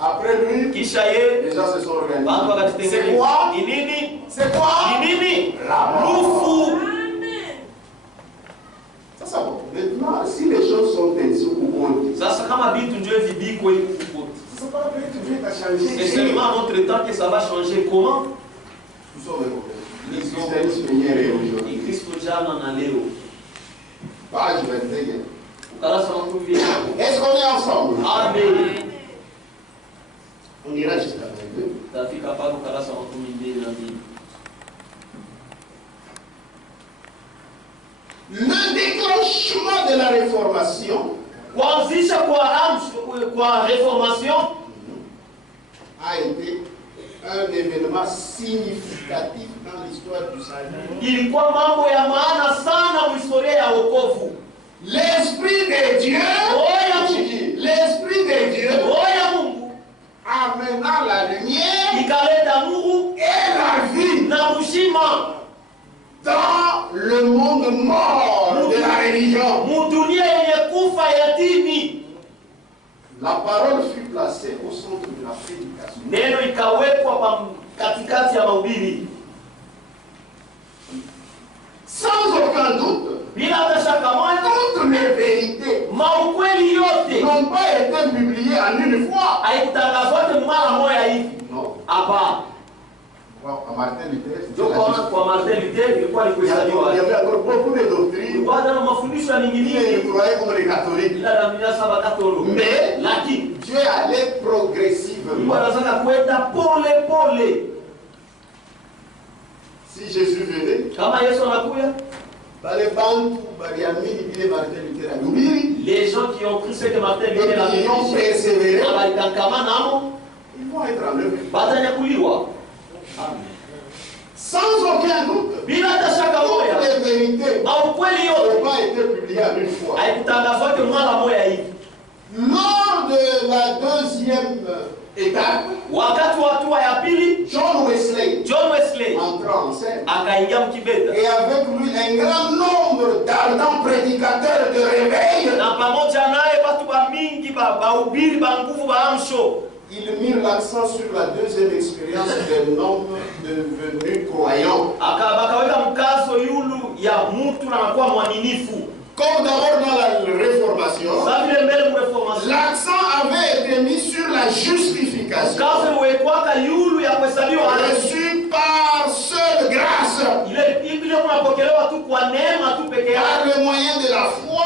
Après lui, les gens se sont organisés. C'est quoi? C'est quoi? La mort. Ça va. Maintenant, si les choses sont ainsi, ça c'est seulement à notre temps que ça va changer. Comment? Nous sommes le christianisme hier et aujourd'hui. Page 21. Est-ce qu'on est ensemble? Amen. On ira jusqu'à 22. Le déclenchement de la réformation kuanzisha kwa réformation a été un événement significatif dans l'histoire du salut. Ilikuwa mambo ya maana sana historia ya wokovu. L'Esprit de Dieu, l'Esprit de Dieu amena la lumière ikaleta nuru et la vie na uzima dans le monde mort de la religion. Mudunia yenye kufa ya dini. La parole fut placée au centre de la prédication. Neno ikawekwa katikati ya mahubiri. Sans aucun doute, bila hata shaka moja, toutes les vérités maukweli yote n'ont pas été publiées en une fois. Haikutangazwa mara moja hivi. Non. Hapa. À Martin Luther, kwa Martin Luther ilikuwa ni kuhesabiwa. Il y avait encore beaucoup de doctrines. Bwana mafundisho ya mingine Ils croyaient comme les catholiques. ila damia saba katolo. Mais lakini Dieu allait progressivement. Bwana anataka kwenda pole pole. Si Jésus venait, kama Yesu anakuja, les gens qui ont cru ce que Martin Luther a dit, ils vont être enlevés. Batanyakuliwa. Sans aucun doute, bila hata shaka moja, les vérités maukweli yote n'ont pas été publiées en une fois. haikutangazwa mara moja hivi. Lors de la deuxième étape, wakati wa hatua ya pili, John Wesley entra en scène akaingia mkibeta, et avec lui un grand nombre d'ardents prédicateurs de réveil. na pamoja naye watu wa mingi bahubiri ba nguvu ba amsho. Ils mirent l'accent sur la deuxième expérience d'un homme devenu croyant. Akaweka mkazo yulu ya mtu na kuwa mwaminifu. Comme d'abord dans la réformation, l'accent avait été mis sur la justification reçue par seule grâce, par le moyen de la foi,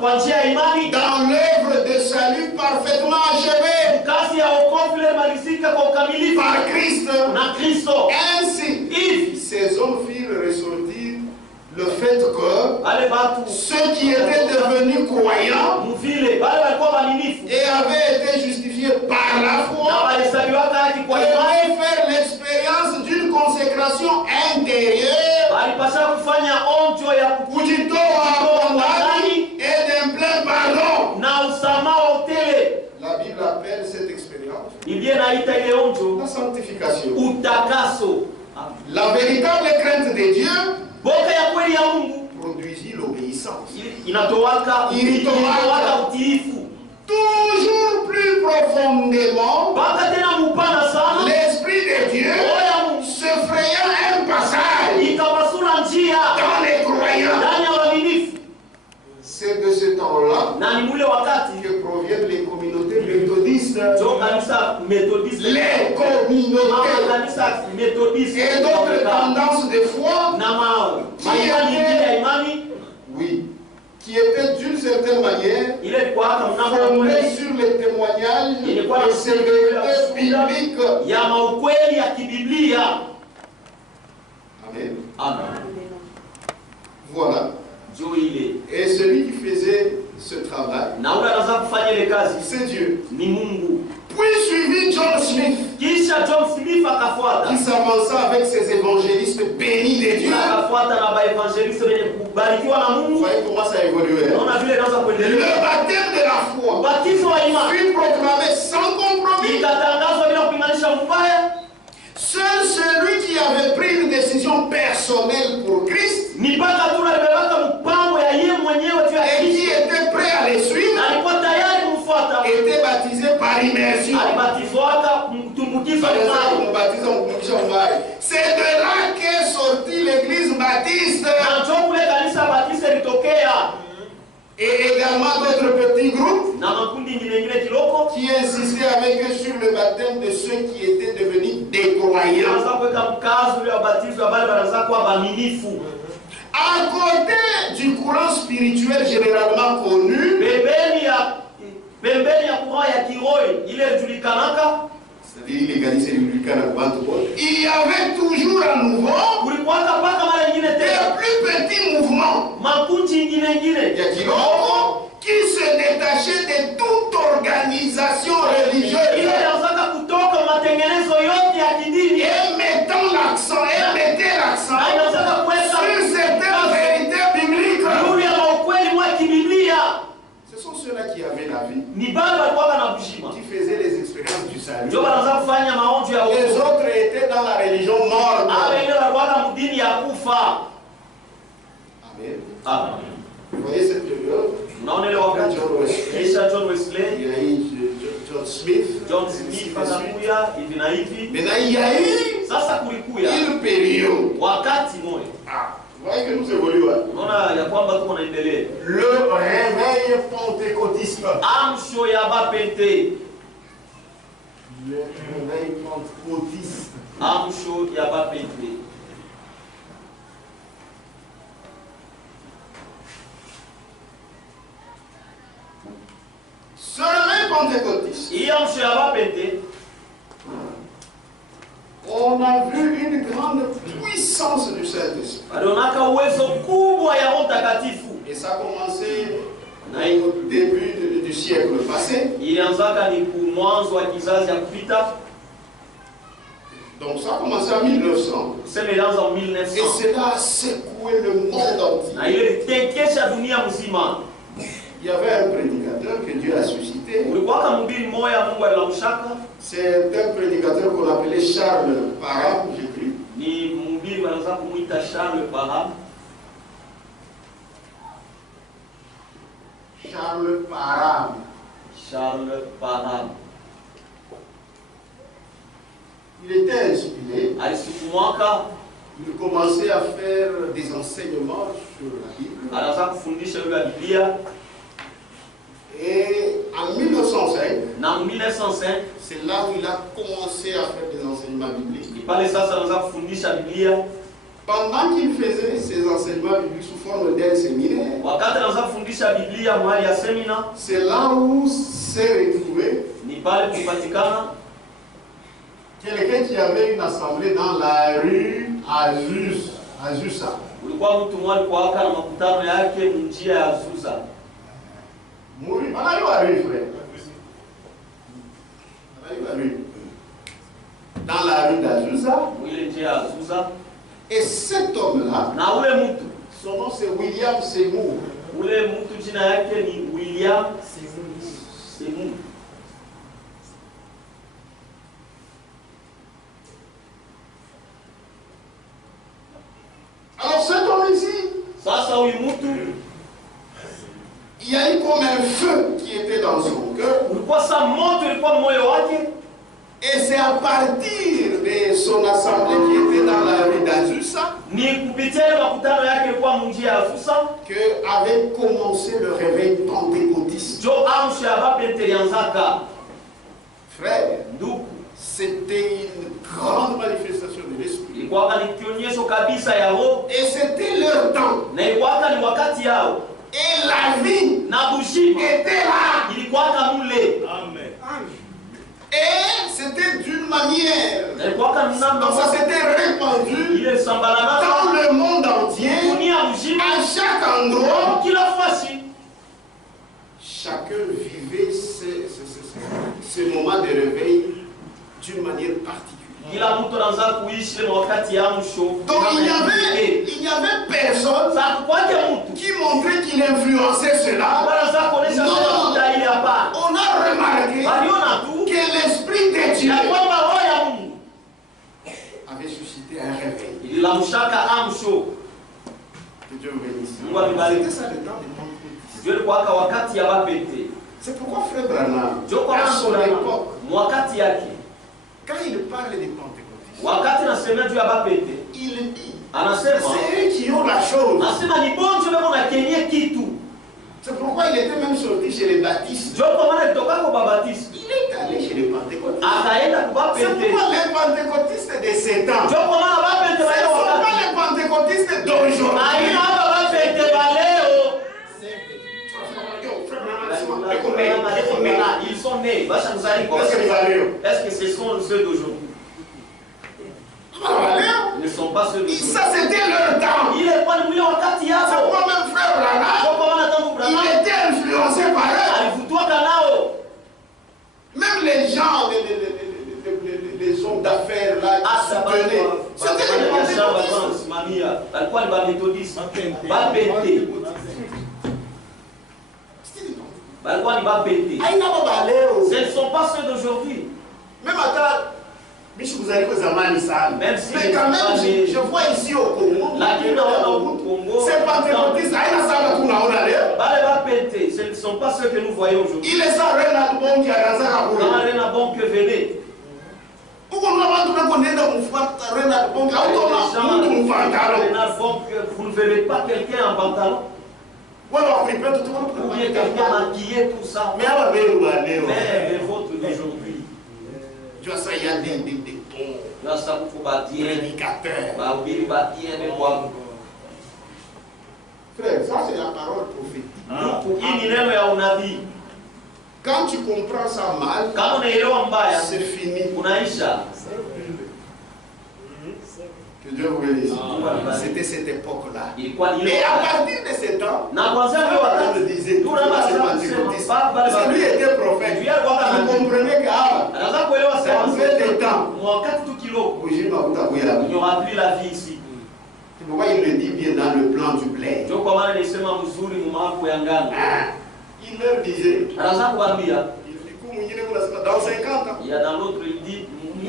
dans l'œuvre de salut parfaitement achevée par Christ. Ainsi, ces hommes firent ressortir le fait que ceux qui étaient devenus croyants et avaient été justifiés par la foi devaient faire l'expérience d'une consécration intérieure et d'un plein pardon. La Bible appelle cette expérience la sanctification. La véritable crainte de Dieu produisit l'obéissance. Toujours plus profondément, l'Esprit de Dieu se frayant un passage dans les croyants. C'est de ce temps-là que proviennent les communautés méthodistes, les communautés et d'autres tendances de foi qui étaient d'une certaine manière fondées sur les témoignages et ces vérités bibliques. Amen. Voilà. Et celui qui faisait ce travail, c'est Dieu. Puis suivit John Smith, qui s'avança avec ses évangélistes bénis de Dieu. Vous voyez comment ça a évolué. Le baptême de la foi fut proclamé sans compromis. Seul celui qui avait pris une décision personnelle pour Christ et qui était prêt à les suivre était baptisé par immersion. C'est de là qu'est sortie l'église baptiste. Et également d'autres petits groupes qui insistaient avec eux sur le baptême de ceux qui étaient devenus des croyants. À côté du courant spirituel généralement connu, il y avait toujours à nouveau des plus petits mouvements qui se détachaient de toute organisation religieuse ya kufa. Amen. Amen. Vous voyez cette période? Unaona ile wakati kisha John Wesley, il y a eu John Smith anakuya hivi na hivi. Maintenant il y a eu Sasa kulikuya une période. Wakati moja. Vous voyez que nous évoluons. Unaona ya kwamba tuko naendelea. Le réveil pentecôtiste. Amsho ya bapente. Le réveil pentecôtiste. Amsho ya bapente. Ce réveil pentecôtiste. Amsho ya bapente. On a vu une grande puissance du Saint-Esprit. Et ça a commencé au début du siècle passé. Donc ça a commencé en 1900. Et cela a secoué le monde entier. Il y avait un prédicateur que Dieu a suscité. C'est un prédicateur qu'on appelait Charles Parham, j'écris. Charles Parham. Charles Parham. Il était inspiré. Il commençait à faire des enseignements sur la Bible. Et en 1905, c'est là où il a commencé à faire des enseignements bibliques. Pendant qu'il faisait ses enseignements bibliques sous forme d'un séminaire, c'est là où s'est retrouvé quelqu'un qui avait une assemblée dans la rue Azusa. Mourir, on a eu à rue, frère. On a eu à rue. Dans la rue d'Azusa. Et cet homme-là, son nom c'est William Seymour. Alors cet homme ici, il y a eu comme un feu qui était dans son cœur. Et c'est à partir de son assemblée qui était dans la rue d'Azusa que avait commencé le réveil pentecôtiste. Frère, c'était une grande manifestation de l'esprit. Et c'était leur temps. Et la vie était là. Amen. Et c'était d'une manière. Donc ça s'était répandu dans le monde entier. À chaque endroit. Chacun vivait ce moment de réveil d'une manière particulière. Donc il n'y avait personne qui montrait qu'il influençait cela. Non, on a remarqué que l'Esprit de Dieu avait suscité un réveil. Que Dieu vous bénisse. C'était ça le temps des pentecôtistes. C'est pourquoi Frère Branham, à son époque, quand il parle des pentecôtistes, il dit c'est eux qui ont la chose. C'est pourquoi il était même sorti chez les baptistes. Il est allé chez les pentecôtistes. C'est pourquoi les pentecôtistes de 7 ans, ce ne sont pas les pentecôtistes d'aujourd'hui. Ils sont nés. Est-ce que ce sont ceux d'aujourd'hui? Ils ne sont pas ceux d'aujourd'hui. Ça c'était leur temps. C'est pourquoi même frère Branham, il était influencé par eux. Même les gens, les hommes d'affaires là, qui soutenaient, c'était les méthodistes. Ce ne sont pas ceux d'aujourd'hui. Même à Même si quand même, je vois ici au Congo, c'est pas terroriste, ce ne sont pas ceux que nous voyons aujourd'hui. Il est ça, Renard Bon qui a rasé à Quand Renard Bon que venait. Vous ne verrez pas quelqu'un en pantalon. Ou bien quelqu'un maquillé, tout ça. Mais les vôtres d'aujourd'hui. Tu vois ça, il y a des prédicateurs. Frère, ça c'est la parole prophétique. Quand tu comprends ça mal, c'est fini. Que Dieu vous bénisse. C'était cette époque-là. Et à partir de ce temps, le disait, parce que lui était prophète. Il comprenait que c'est en fait des temps. Il n'y aura plus la vie ici. C'est pourquoi il le dit bien dans le plan du blé. Il leur disait, dans 50 ans, il y a dans l'autre, il dit, si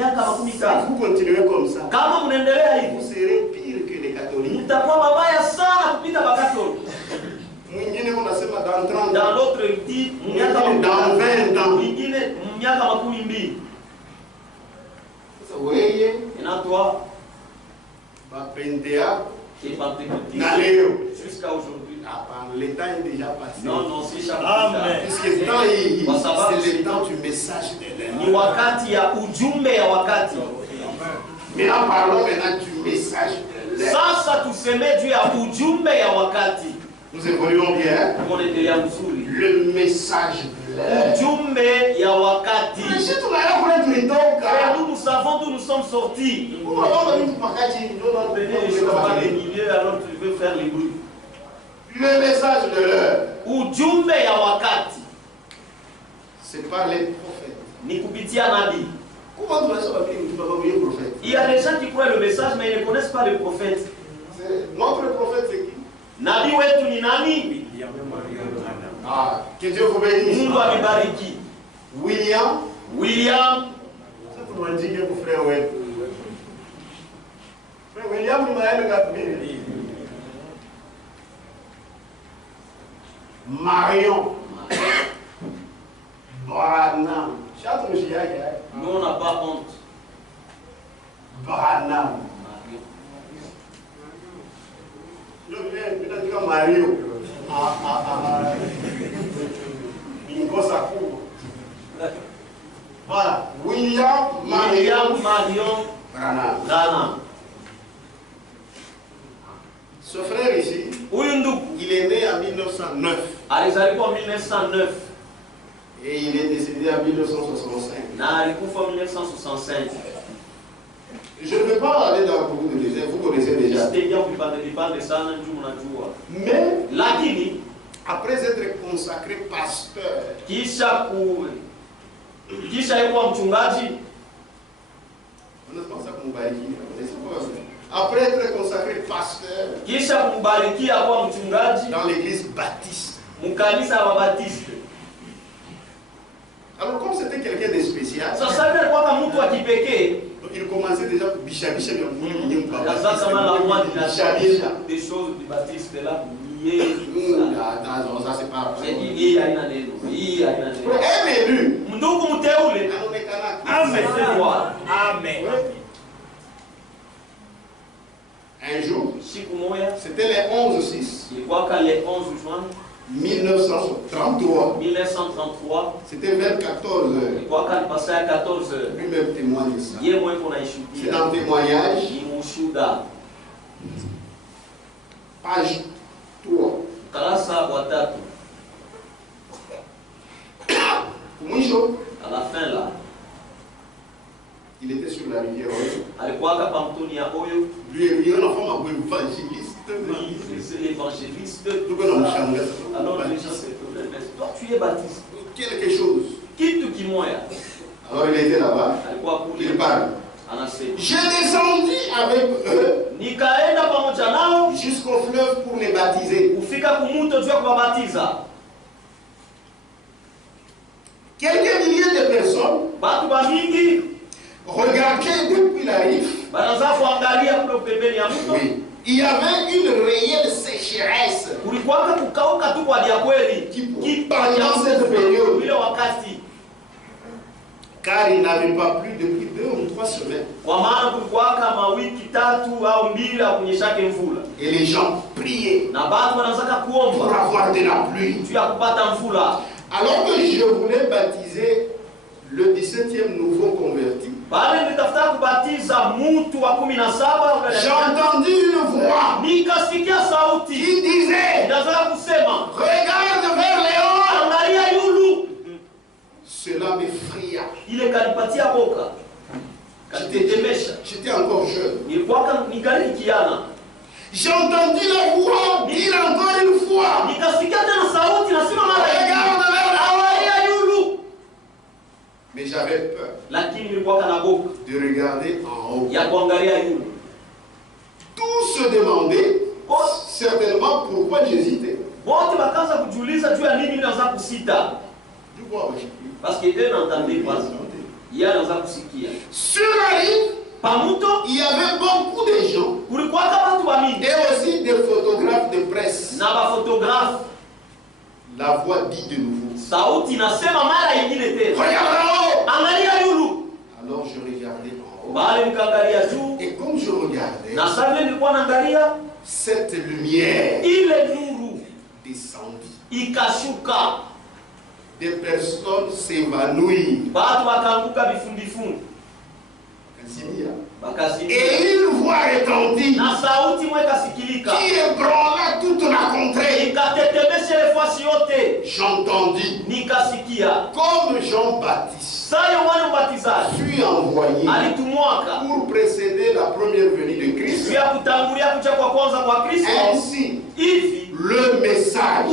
vous continuez comme ça, vous serez pire que les catholiques. Dans 30 ans, dans l'autre, il dit, dans 20 ans. Vous voyez, jusqu'à aujourd'hui. Le temps est déjà passé. Non, c'est chaque puisque le temps c'est le temps du message de l'heure. Mais en parlant maintenant du message de l'heure. Nous évoluons bien. Le message de l'heure. Nous savons d'où nous sommes sortis. Alors tu veux faire les bruits. Le message de l'heure. C'est par les prophètes. Comment tu vas savoir que tu ne vas pas oublier le prophète? Il y a des gens qui croient le message, mais ils ne connaissent pas le prophète. Notre prophète, c'est qui? Nabi wetu ni nani? Que Dieu vous bénisse. Mungu amebariki. William. Ça tu m'as dit que mon frère wetu. Frère William ni maana ngapi? Marion. Branham. Nous on n'a pas honte. Branham. Mario. Voilà. William Marion Branham. Ce frère ici, il est né en 1909. Alizaliwa en 1909. Et il est décédé en 1965. Je ne vais pas aller dans beaucoup de détails, vous connaissez déjà. Mais, après être consacré pasteur, après être consacré pasteur dans l'église baptiste. Alors comme c'était quelqu'un de spécial, donc il commençait déjà à bichabicher des choses du baptiste là. Ça c'est pas Amen. Un jour, c'était les 11/6. 1933. C'était vers 14 heures. Lui-même témoigne ça. C'est dans le témoignage. Page 3. À la fin là. Il était sur la rivière Oyo. Lui est un enfant évangéliste. C'est l'évangéliste. Alors les gens se tournent. Toi tu es baptiste. Quelque chose. Alors il était là-bas. Il parle. J'ai descendu avec eux jusqu'au fleuve pour les baptiser. Quelques milliers de personnes Regardez depuis la rive. Oui. Il y avait une réelle sécheresse qui pendant cette période. Car il n'avait pas plu depuis 2 ou 3 semaines. Et les gens priaient pour avoir de la pluie. Alors que je voulais baptiser le 17e nouveau converti, j'ai entendu une voix qui disait: regarde vers les hauts. Cela m'effraya. J'étais encore jeune. J'ai entendu la voix dire encore une fois: regarde vers les hauts. Mais j'avais peur de regarder en haut. Tous se demandaient certainement pourquoi j'hésitais. Parce que eux n'entendaient pas. Sur la rive, il y avait beaucoup de gens et aussi des photographes de presse. La voix dit de nouveau: regarde là-haut. Alors je regardais en haut. Et comme je regardais, cette lumière descendit. Des personnes s'évanouissent. Et une voix retentit qui ébranla toute la contrée. J'entendis comme Jean-Baptiste fut envoyé pour précéder la première venue de Christ. Ainsi, le message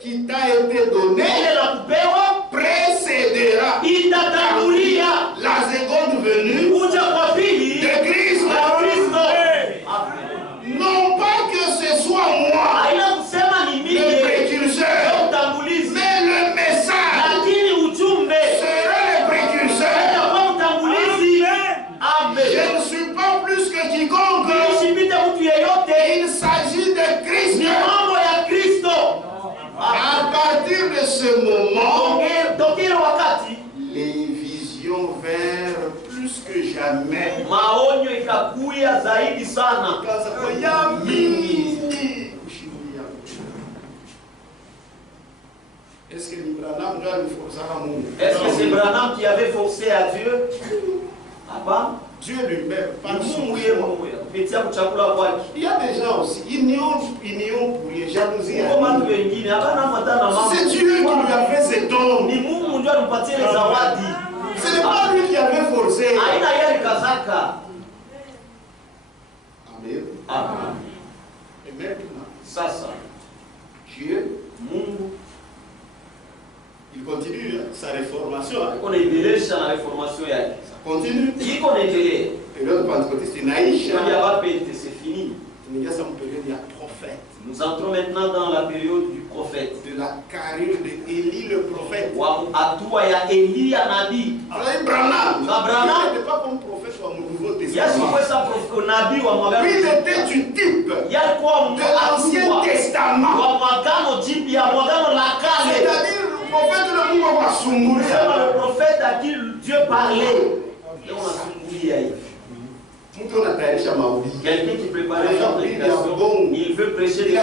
qui t'a été donné précédera la seconde venue de Christ. Non pas que ce soit moi le précurseur, mais le message sera le précurseur. Je ne suis pas plus que quiconque. Il s'agit de Christ. À partir de ce moment, les visions vinrent plus que jamais. Est-ce que c'est Branham qui avait forcé à Dieu? Dieu lui-même, par son choix. Il y a des gens aussi, ils n'y ont pour les jalousie. C'est Dieu qui lui a fait ces dons. Ce n'est pas lui qui avait forcé. Amen. Et maintenant, Dieu, il continue sa réformation. Ça continue. Période pentecôtiste, c'est fini. Il y a une période de prophète. Nous entrons maintenant dans la période du prophète. De la carrière d'Élie le prophète. Branham n'était pas comme prophète au Nouveau Testament. Lui, il était du type de l'Ancien Testament. C'est-à-dire le prophète le prophète à qui Dieu parlait. Quelqu'un qui préparait la prédication, il veut prêcher des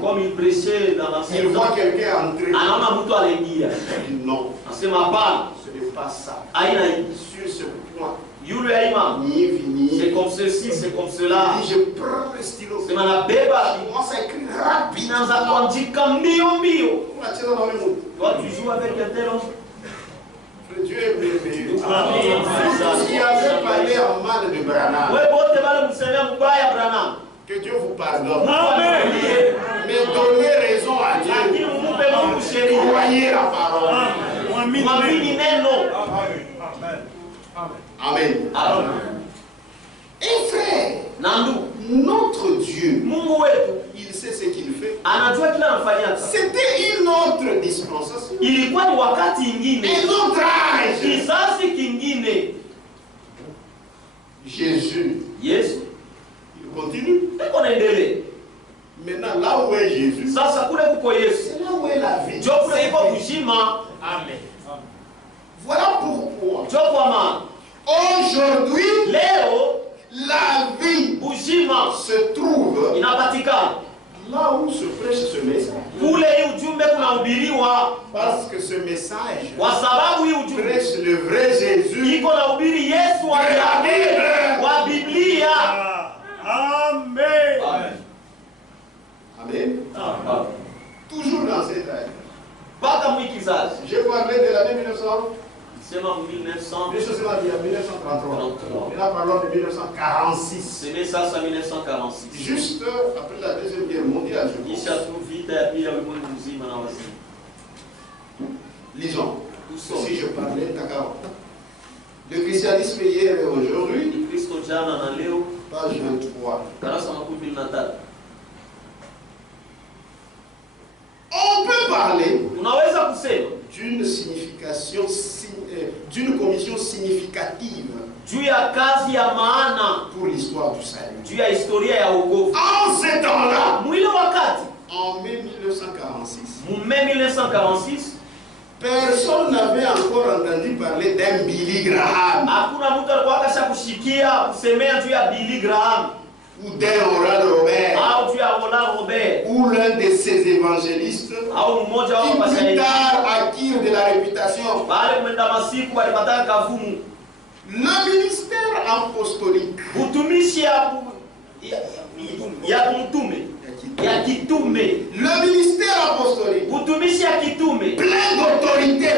comme il prêchait dans l'ancien temps. Il voit quelqu'un entrer. Non, ce n'est pas ça. Sur ce point, c'est comme ceci, c'est comme cela. Je prends le stylo. C'est à écrire rapidement. Toi, tu joues avec un tel homme. Dieu est merveilleux. Qui avait parlé en mal de Branham. Que Dieu vous pardonne. Amen. Mais donnez raison à Dieu. Croyez la parole. Amen. Et frère, Notre Dieu, il sait ce qu'il fait. C'était une autre dispensation. Un autre âge. Jésus, il continue. Maintenant, là où est Jésus, c'est là où est la vie. Amen. Voilà pourquoi aujourd'hui, la vie se trouve là où se prêche ce message. Parce que ce message prêche le vrai Jésus de la Bible. Amen. Amen. Toujours dans cette année. J'ai parlé de l'année 1900. 1933. Là, parlons de 1946. Juste après la Deuxième Guerre mondiale, je pense. Lisons. Si je parlais, d'accord. Le christianisme hier et aujourd'hui, page 23. On peut parler d'une signification, d'une commission significative pour l'histoire du salut. En ce temps-là, en 1946, personne n'avait encore entendu parler d'un Billy Graham ou d'un Oral Robert ou l'un de ces évangélistes qui plus tard acquirent de la réputation. Le ministère apostolique le ministère apostolique plein d'autorité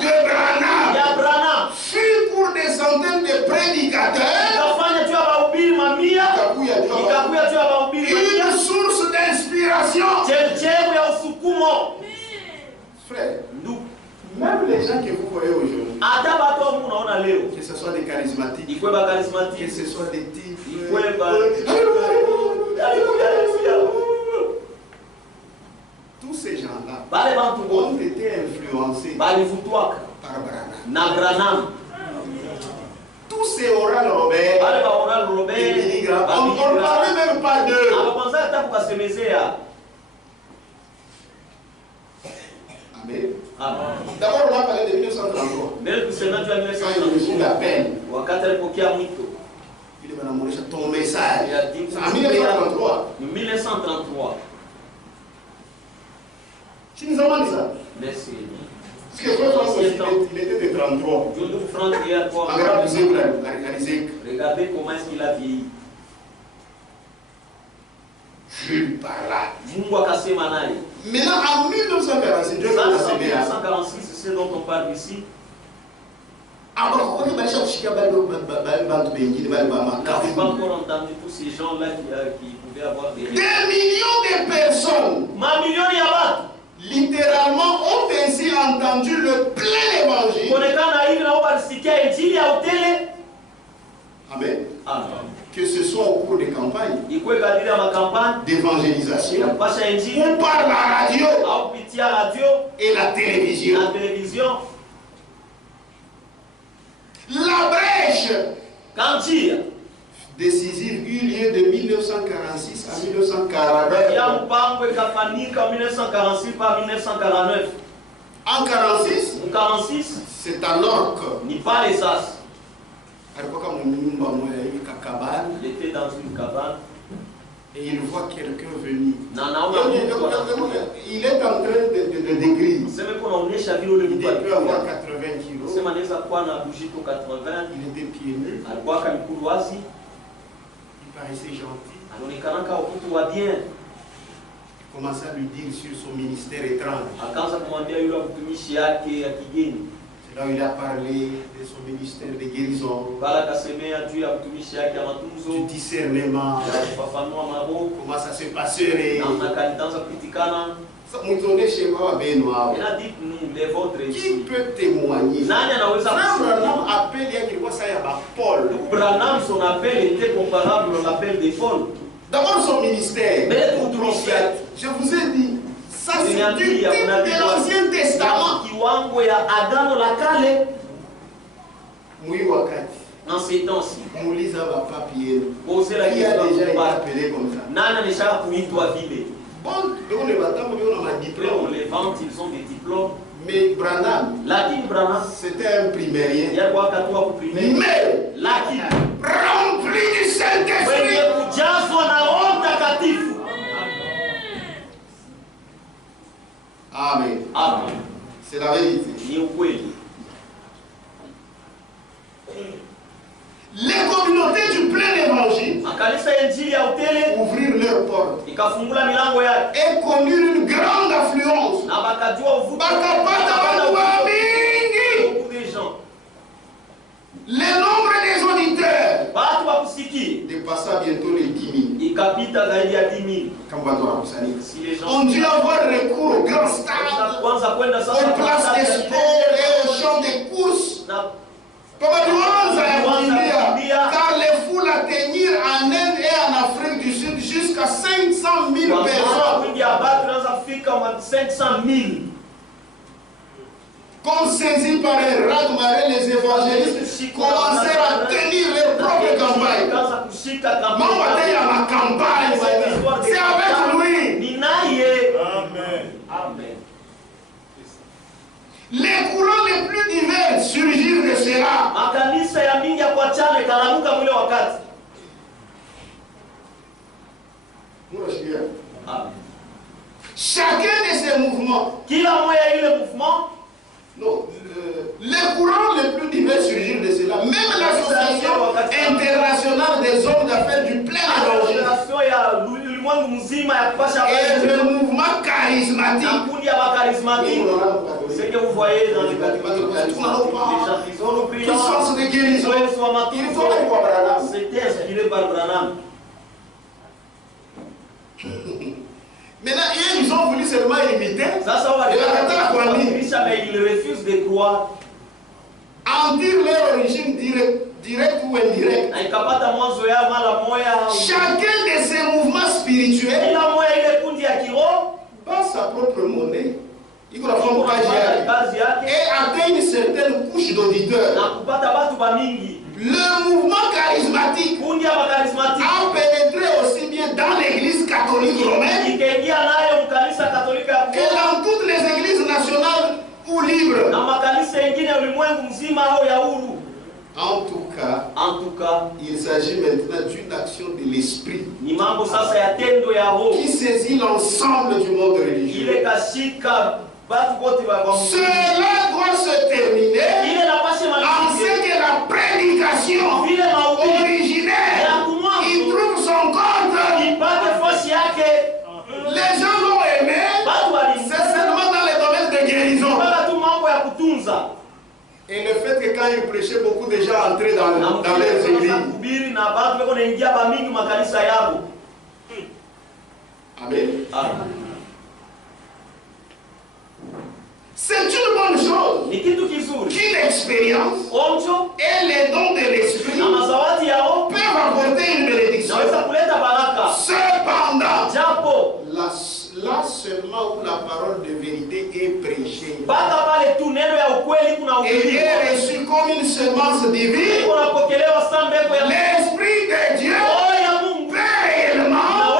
de Branham fut pour des centaines de prédicateurs une source d'inspiration. Frère, même les gens que vous voyez aujourd'hui, que ce soit des charismatiques, que ce soit des types, tous ces gens-là ont été influencés par Branham. Tous ces Oral Robert et Billy Graham, on ne parlait même pas d'eux. Amen. D'abord, on a parlé de 1933. Quand il reçut l'appel, il m'a demandé ton message. En 1933. Tu nous as demandé ça? Merci. Parce que François, il était de 33. Regardez comment est-ce qu'il a vieilli. Vu par là. Maintenant, en 1946, c'est ce dont on parle ici. Vous n'avez pas encore entendu tous ces gens-là qui pouvaient avoir des millions de personnes littéralement ont ainsi entendu le plein évangile. Amen. Que ce soit au cours des campagnes d'évangélisation ou par la radio et la télévision. La brèche décisive eut lieu de 1946 à 1949. En 1946, c'est alors que il était dans une cabane et il voit quelqu'un venir. Il est en train de décrire. Il peut avoir 80 kilos. Il était pieds nus. Il paraissait gentil. Il commençait à lui dire sur son ministère étrange. C'est là où il a parlé de son ministère de guérison, du discernement, comment ça se passerait Il a dit, les vôtres ici. Qui peut témoigner? Branham appelle Paul. Branham, son appel était comparable à l'appel de Paul. D'abord son ministère. Mais pour prophète, je vous ai dit, ça c'est du type de l'Ancien Testament. Dans ces temps-ci, posez la question à comme ça. Nana ne sera pour toi vivre. Bon, on les vente, ils ont des diplômes. Mais Branham, c'était un primérien. Mais rempli du Saint-Esprit. Amen. Amen. C'est la vérité. Les communautés du plein évangile ouvrir leurs portes et connurent une grande affluence. Le nombre des auditeurs dépassa bientôt les 10 000. On dut avoir recours aux grands stades, aux places des sports et aux champs des courses. Car les foules atteignirent en Inde et en Afrique du Sud jusqu'à 500 000 personnes. Comme saisis par un raz-de-marée, les évangélistes commencèrent à tenir leur propre campagne. Ma campagne, c'est avec lui. Amen. Amen. Les courants les plus divers surgirent de cela. Chacun de ces mouvements. Non, les courants les plus divers surgirent de cela. Même l'association internationale des hommes d'affaires du plein évangile et le mouvement charismatique. Ce que vous voyez dans les puissance de guérison, c'était inspiré par Branham. Maintenant, ils ont voulu seulement imiter. Mais ils refusent de croire. En dire leur origine directe ou indirecte. Chacun de ces mouvements spirituels bat sa propre monnaie. Et atteint une certaine couche d'auditeurs. Le mouvement charismatique a pénétré aussi bien dans l'église catholique romaine que dans toutes les églises nationales ou libres. En tout cas, il s'agit maintenant d'une action de l'esprit qui saisit l'ensemble du monde religieux. Cela doit se terminer en ce que la prédication originaire il trouve son compte. Les gens l'ont aimé, c'est seulement dans les domaines de guérison. Et le fait que quand il prêchait, beaucoup de gens entraient dans les églises. Amen. C'est une bonne chose qu'une expérience et les dons de l'esprit peuvent apporter une bénédiction. Cependant, là seulement où la parole de vérité est prêchée et est reçue comme une semence divine, l'Esprit de Dieu peut réellement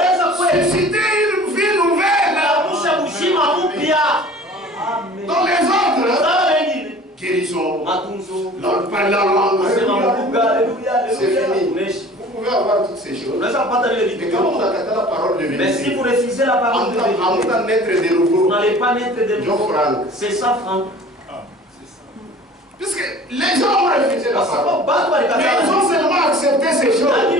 susciter une vie nouvelle. Dans les autres, guérison, par la langue, c'est fini. Vous pouvez avoir toutes ces choses. Mais quand on a la parole de vérité, si vous refusez la parole de vérité, vous n'allez pas naître de nouveau. C'est ça, Franck. Puisque les gens ont refusé la parole, mais ils ont seulement accepté ces choses. Et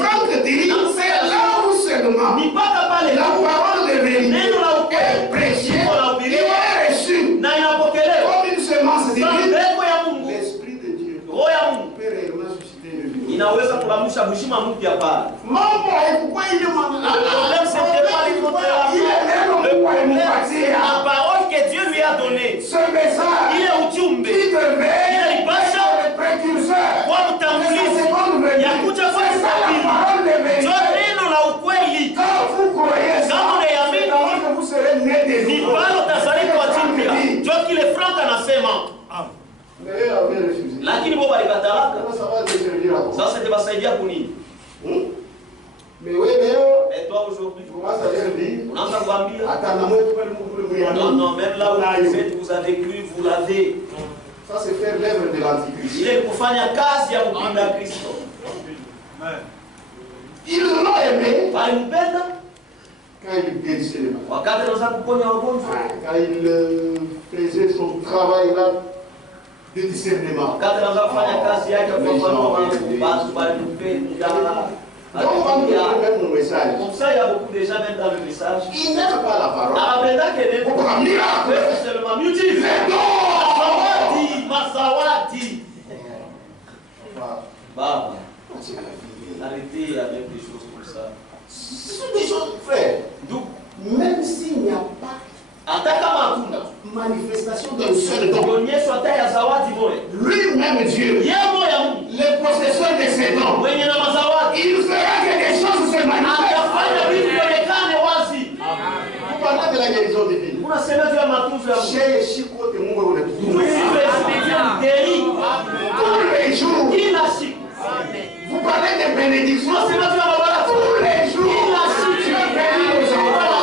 Franck dit, c'est là où seulement la parole de vérité est prêchée et est reçue comme une semence divine. L'Esprit de Dieu peut réellement susciter une vie. Le problème, c'est pas La parole que Dieu lui a donnée. Ce message Il est ujumbe. qui devait Il pasha le précurseur. kwa mtangulizi ya kuja kwa sabili. Ndio neno la ukweli. Quand vous croyez ça, Kama unaamini vous serez né des ni palo tazalika jipya. Ndio kile Frank anasema. Mais eux avaient refusé. Lakini wao walikatalaka. Ça va te servir à quoi? Sasa itawasaidia kunini? Mais oui, mais eux, Et toi aujourd'hui, tu commences à leur dire, unaanza kuambia attends, moi, tu peux le mourir. non, non, même là où vous êtes, vous avez cru, vous l'avez. Ça, c'est faire l'œuvre de l'Antichrist. Ile kufanya kazi ya kupinga Kristo. Ils l'ont aimé Walimpenda quand il guérissait les malades. wakati anaweza kuponya wagonjwa, Quand il faisait son travail là de discernement. wakati anaweza kufanya kazi yake kwa sababu watu walimpenda. Donc, on va même nos messages. Comme ça, il y a beaucoup de gens même dans le message. Ils n'aiment pas la parole. Anapenda kile Pour un miracle. c'est seulement miujiza. Zawadi, mazawadi. Baba, arrêtez avec des choses comme ça. Ce sont des choses, frère. Donc, Même s'il n'y a pas hata kama hakuna manifestation d'un seul don, kuonyeshwa hata ya zawadi moja, lui-même Dieu, yeye moja Mungu le possesseur de ces dons, mwenye na mazawadi il fera que des choses se manifestent. atafanya vitu vionekane wazi. Vous parlez de la guérison divine. Unasema juu ya matunzo ya Mungu. Chez Chico, de Mungu, Tous les jours, kila siku. vous parlez de bénédictions. Unasema juu ya mabaraka Tous les jours, kila siku. tu es béni aux enfants.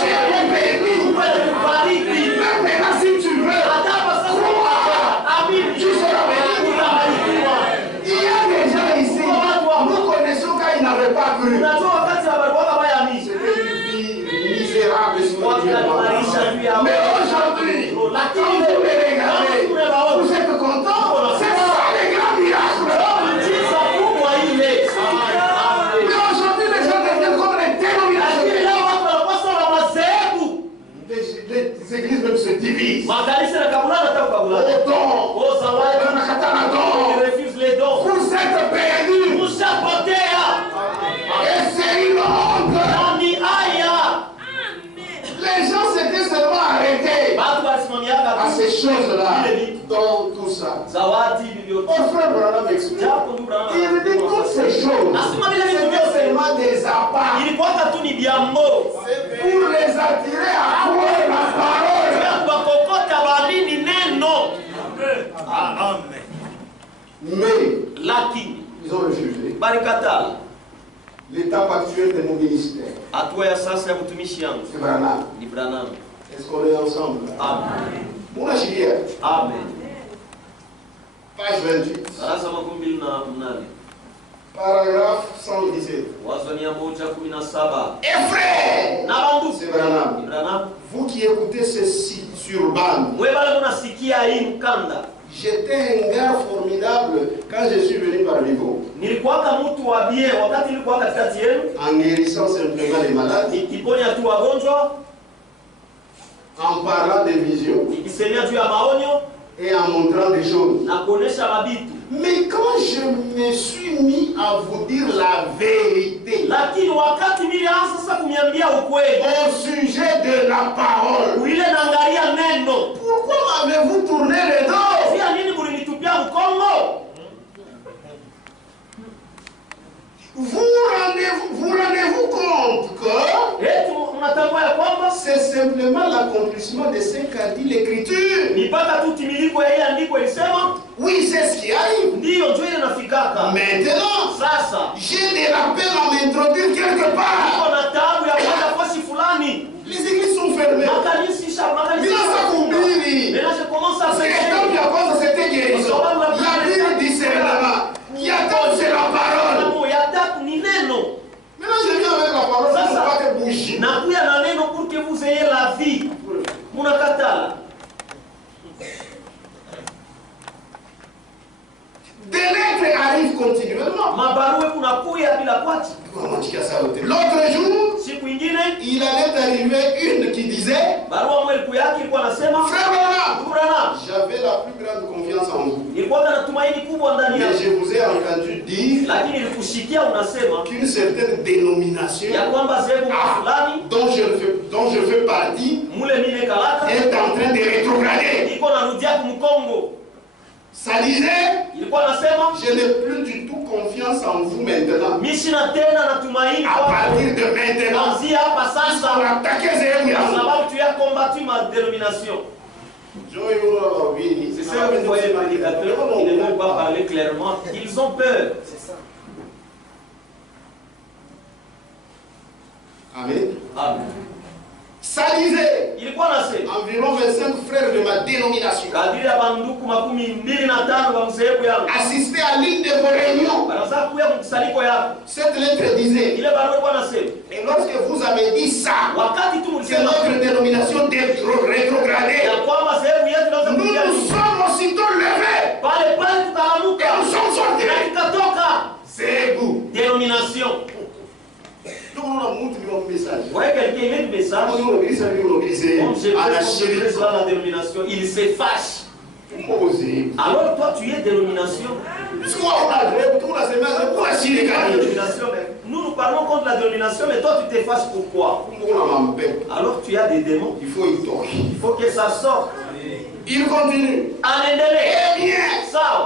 Tu es béni. Kubariki. Même maintenant, si tu veux, Hata kwa sasa amini. tu seras béni. Utabarikiwa. Il y a des gens ici, nous connaissons quand ils n'avaient pas cru. Unajua wakati hawakuwa baya mimi. C'était une vie misérable spirituellement. Mais aujourd'hui, quand vous les regardez, vous êtes contents. C'est ça les grands miracles. Mais aujourd'hui, les gens deviennent comme les dénominations. Les églises même se divisent. Vous êtes perdus. Et c'est une honte. Les gens s'étaient seulement arrêtés à ces choses-là, dans tout ça. Mon frère Branham explique. Il dit toutes ces choses, c'était seulement des apparts pour les attirer à croire la parole. Mais ils ont refusé. L'étape actuelle de mon ministère, hatua ya sasa ya mtumishi yangu c'est Branham. ni Branham. Est-ce qu'on est ensemble? Amen. Mon achillère, Amen. page 28, Darasa 28. paragraphe 117. Wazo 117. Et frère, Na bandu c'est Branham. ni Branham. Vous qui écoutez ceci sur bande, Wewe bado unasikia hii mkanda. j'étais un gars formidable quand je suis venu par Vivo, Nilikuwaka mtu wa bie wakati nilikuwa katikati yenu, en guérissant simplement les malades, nikiponya tu wagonjwa, en parlant des visions nikisemea juu ya maonyo et en montrant des choses. na kuonesha mabitu. Mais quand je me suis mis à vous dire la vérité Lakini wakati nilianza sasa kuniambia ukweli au sujet de la parole, ile naangalia neno, pourquoi m'avez-vous tourné le dos? pia nini mlinitupia mkongo? Vous rendez-vous compte que Eti mnatambua ya kwamba c'est simplement l'accomplissement de ce qu'a dit l'Écriture. ni mpaka tu timiliko ya ile andiko ilisema, Oui, c'est ce qui arrive. ndiyo njoo ile nafikaka. Maintenant, Sasa j'ai des rappels à m'introduire quelque part. niko na taabu ya kwenda fasi fulani. Les églises sont fermées. Bila sa kumbili. Mais là je commence à Parce que comme la cause c'était guérison, la Bible dit seulement, il y a tant c'est la parole. ya tatu ni neno. Maintenant je viens avec la parole, Ça, pour ça. pas que bouger. Nakuya na neno pour que vous ayez la vie. Munakatala. Des lettres arrivent continuellement. Mabarua kunakuya bila kwachi. L'autre jour, Siku ingine il allait arriver une qui disait, barua mwe ilikuwa yake ilikuwa nasema, Frère Branham, Branham, j'avais la plus grande confiance en vous. Mais je vous ai entendu dire qu'une certaine dénomination dont je fais partie est en train de rétrograder. Ça disait, je n'ai plus du tout confiance en vous maintenant. À partir de maintenant, on va attaquer c'est ça que vous voyez les prédicateurs, ils ne veulent pas parler clairement, ils ont peur. C'est ça. Amen. Amen. Ça disait environ 25 frères de ma dénomination assistaient à l'une de vos réunions. Cette lettre disait, et lorsque vous avez dit ça, que notre dénomination rétrogradée, nous nous sommes aussitôt levés et nous sommes sortis. C'est vous. Dénomination. Vous voyez quelqu'un, il met le message. Comme j'ai fait la dénomination, il se fâche. Alors toi tu es dénomination. Nous parlons contre la dénomination, mais toi tu te fâches pourquoi? Alors tu as des démons. Il faut que ça sorte. Il continue. Eh bien,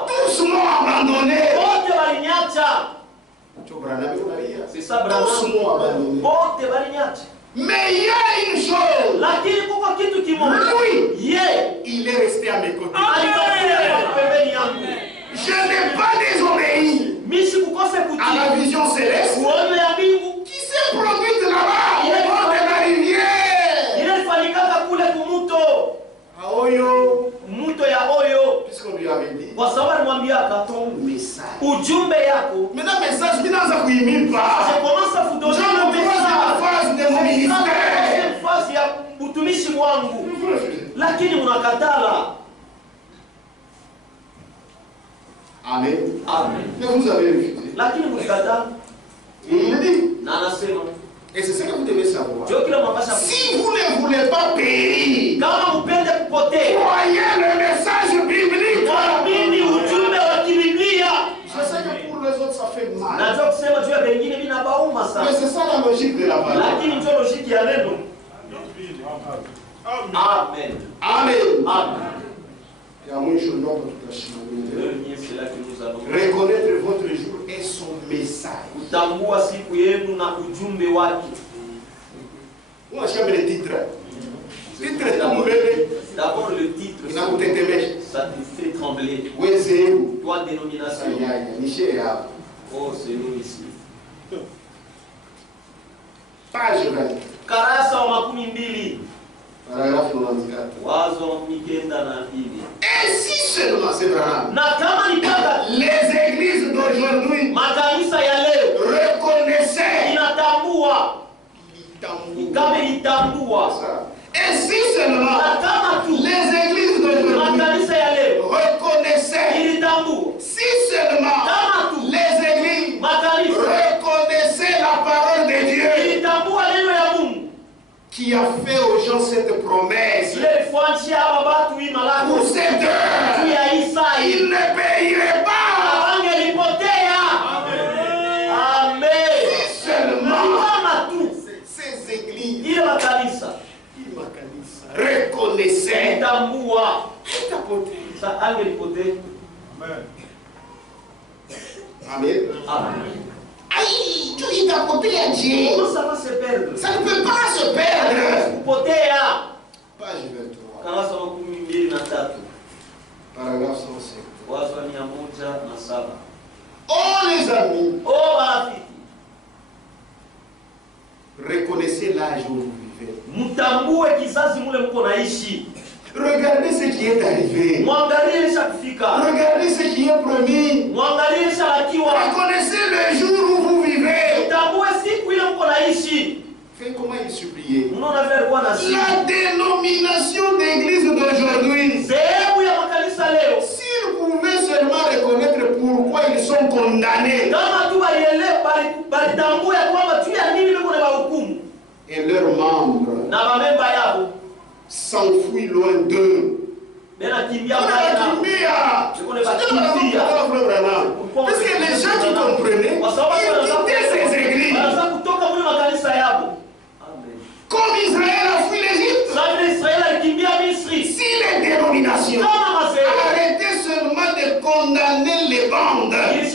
tous m'ont abandonné. C'est ça, mais il y a une chose. Lui, il est resté à mes côtés. Je n'ai pas désobéi à la vision céleste qui s'est produite là-bas au bord de la rivière. Puisqu'on lui avait dit ton message. Maintenant, message, je commence à vous donner le message. Phase de mon ministère. Amen. Mais vous avez refusé. Il le dit. Et c'est ce que vous devez savoir. Si vous ne voulez pas périr, croyez le message biblique. Je sais que pour les autres ça fait mal. Mais c'est ça la logique de la parole. Amen. Il y a moins chose d'autre toute la Chine. Reconnaître votre jour et son message. On a jamais le titre. D'abord le titre, ça te fait trembler. Toi, dénomination. Oh, c'est nous ici. Page 20. Karasa wa makumi mbili. Paragraphe 94. Wazo wa makumi kenda na mbili. Et si seulement c'est vrai. Na kama ni kaka les églises d'aujourd'hui makanisa ya leo reconnaissaient inatambua kama itambua. Et si seulement les églises d'aujourd'hui reconnaissaient, si seulement les églises reconnaissaient la parole de Dieu qui a fait aux gens cette promesse pour cette heure, ils ne payeraient pas. Amen. Si seulement ces églises reconnaissait. Amen. Aïe, tu es tapoté à Dieu. Comment ça va se perdre? Ça ne peut pas se perdre. Page 23. Paragraphe 105. Oh les amis. Reconnaissez l'âge où vous vivez. Regardez ce qui est arrivé. Regardez ce qui est promis. Reconnaissez le jour où vous vivez. Faites comment il suppliait. La dénomination d'église d'aujourd'hui, s'ils pouvaient seulement reconnaître pourquoi ils sont condamnés et leurs membres s'enfuient loin d'eux, Parce que les gens qui comprenaient, ils quittaient ces églises. Comme Israël a fui l'Égypte. Si les dénominations arrêtaient seulement de condamner les bandes, ce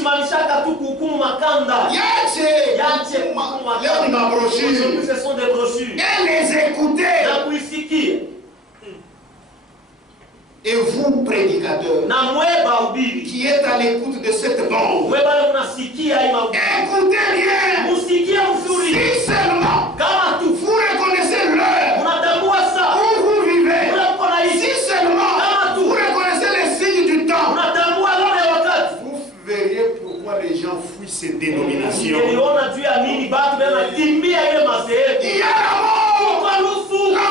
sont des brochures. Et les écouter. Et vous, prédicateurs, qui êtes à l'écoute de cette bande, écoutez bien. Si seulement vous reconnaissez l'heure où vous vivez, si seulement vous reconnaissez les signes du temps, vous verriez pourquoi les gens fuient ces dénominations. Il y a la mort. La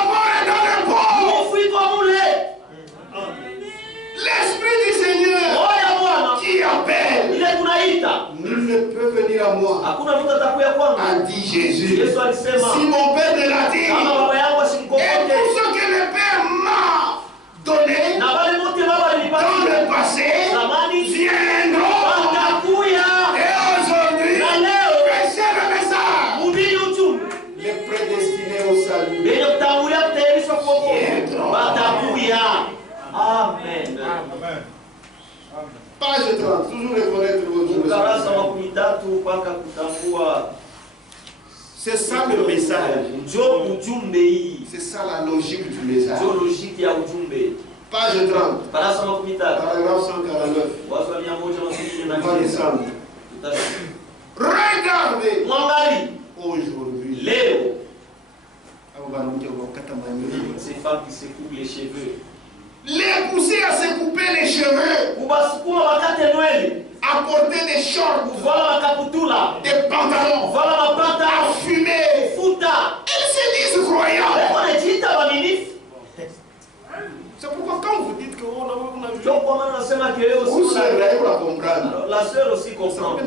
mort est dans le corps. L'Esprit du Seigneur qui appelle, nul ne peut venir à moi, a dit Jésus. Si mon Père me l'a dit, et tout ce que le Père m'a donné dans le passé viendront. Et aujourd'hui, prêchez le message. Les prédestinés au salut viendront. Amen. Page 30, toujours reconnaître votre message. C'est ça le message. C'est ça la logique du message. Page 30, paragraphe 149. On va descendre. Regardez aujourd'hui ces femmes qui se coupent les cheveux. Les pousser à se couper les cheveux, à porter des shorts, des pantalons, à fumer. Ils se disent croyants. C'est pourquoi quand vous dites que vous comprendre. La sœur aussi comprend.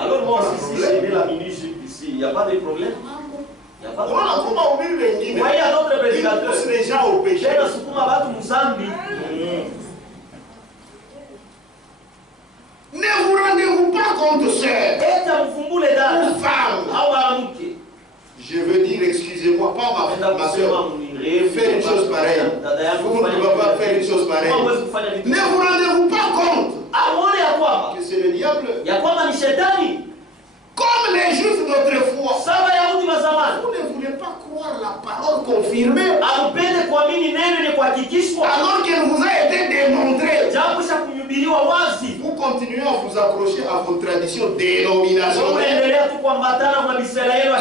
Alors moi aussi, si j'ai mis la mini-jupe ici, il n'y a pas de problème. Il y a d'autres prédicateurs. Les gens au péché. Ne vous rendez-vous pas compte, sœurs ou femmes? Je veux dire, excusez-moi, pas ma soeur, faire une chose pareille. Vous ne pouvez pas faire une chose pareille. Ne vous rendez-vous pas compte que c'est le diable? Comme les Juifs d'autrefois, vous ne voulez pas croire la parole confirmée alors qu'elle vous a été démontrée. Vous continuez à vous accrocher à vos traditions dénominationnelles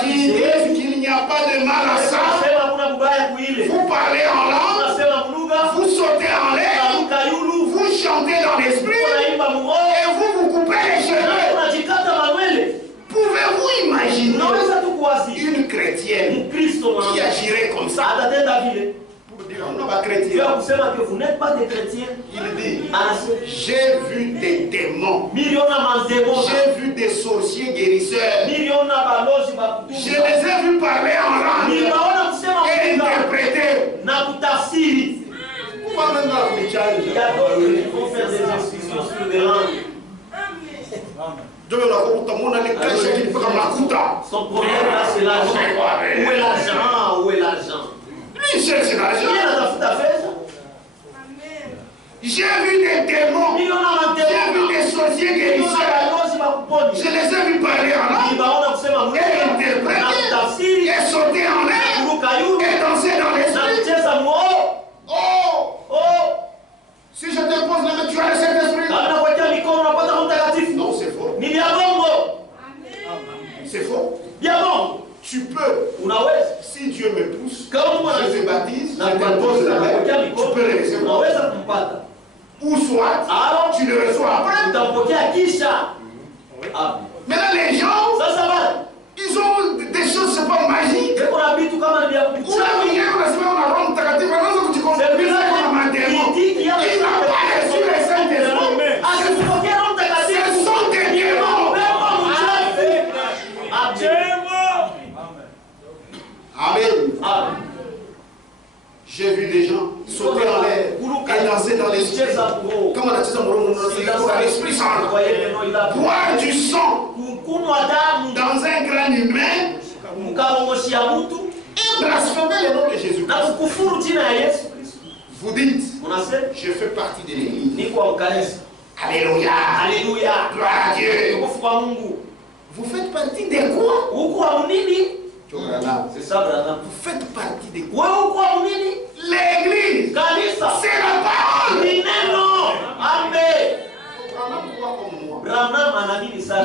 qui disent qu'il n'y a pas de mal à ça. Vous parlez en langue, vous sautez en l'air, vous chantez dans l'esprit et vous coupez les cheveux. Pouvez-vous imaginer une chrétienne qui agirait comme ça? Pour dire on n'est pas chrétien. Vous n'êtes pas des chrétiens. Il dit, j'ai vu des démons. J'ai vu des sorciers guérisseurs. Je les ai vus parler en langue et interpréter. Pourquoi maintenant vous Il y a d'autres qui vont faire des inscriptions sur des langues. Son problème là, c'est l'argent. Où est l'argent? Où est l'argent? Lui, il cherche l'argent. J'ai vu des démons. J'ai vu des sorciers guérisseurs. Je les ai vus parler en langue et interpréter et sauter en l'air et danser dans l'esprit. Oh! Si je te pose la main, tu as le Saint-Esprit? Non, c'est faux. C'est faux. Tu peux. Si Dieu me pousse, je te baptise, je te pose la main, tu peux le recevoir. Ou soit, tu le reçois après. Maintenant, les gens, ils ont des choses, c'est pas magique. Il n'a pas reçu le Saint-Esprit. Ce sont des démons. Amen. J'ai vu des gens sauter en l'air. dans un grand humain et blasphémer le nom de Jésus. Vous dites, je fais partie de l'église. Alléluia. Alléluia. Gloire à Dieu. Vous faites partie de quoi? C'est ça, Branham. Vous faites partie de quoi? L'église. C'est la parole. Amen.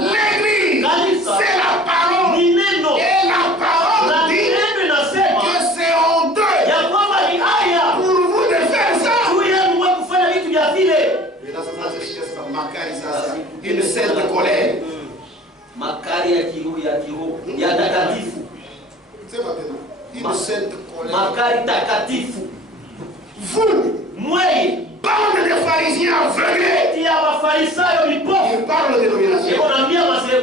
L'église, c'est la parole. Et la parole dit que c'est honteux pour vous de faire ça. Une scène de colère. Une scène de colère. Vous, bande de pharisiens aveuglés, ils parlent de domination.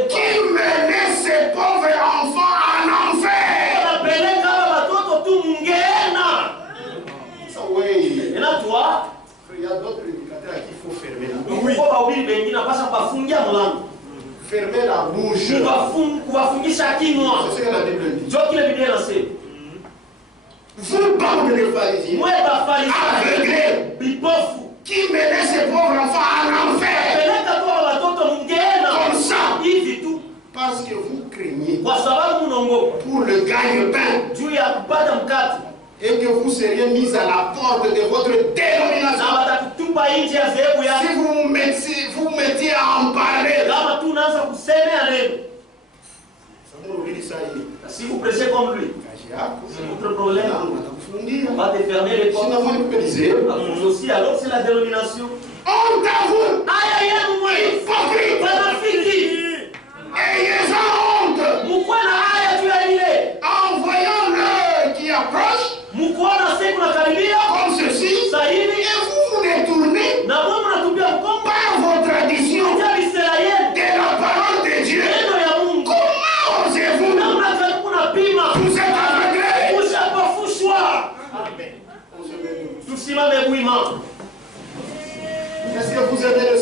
Qui menait ces pauvres enfants en enfer? Oui. Il y a d'autres prédicateurs à qui il faut fermer la bouche. Fermer la bouche. C'est ce que la Bible dit. Vous, bande de pharisiens aveuglés, qui menait ces pauvres enfants en enfer. Comme ça. Parce que vous craignez pour le gagne-pain. Et que vous seriez mis à la porte de votre dénomination. Si vous mettiez à en parler. Si vous prêchez comme lui, c'est votre problème. On va te fermer les portes. Vous aussi, alors c'est la dénomination. Honte à vous! Hypocrite! Ayez-en honte! En voyant l'heure qui approche, comme ceci, et vous vous détournez par vos traditions de la parole de Dieu. Comment osez-vous? Vous êtes aveuglés. Est-ce que vous aimez le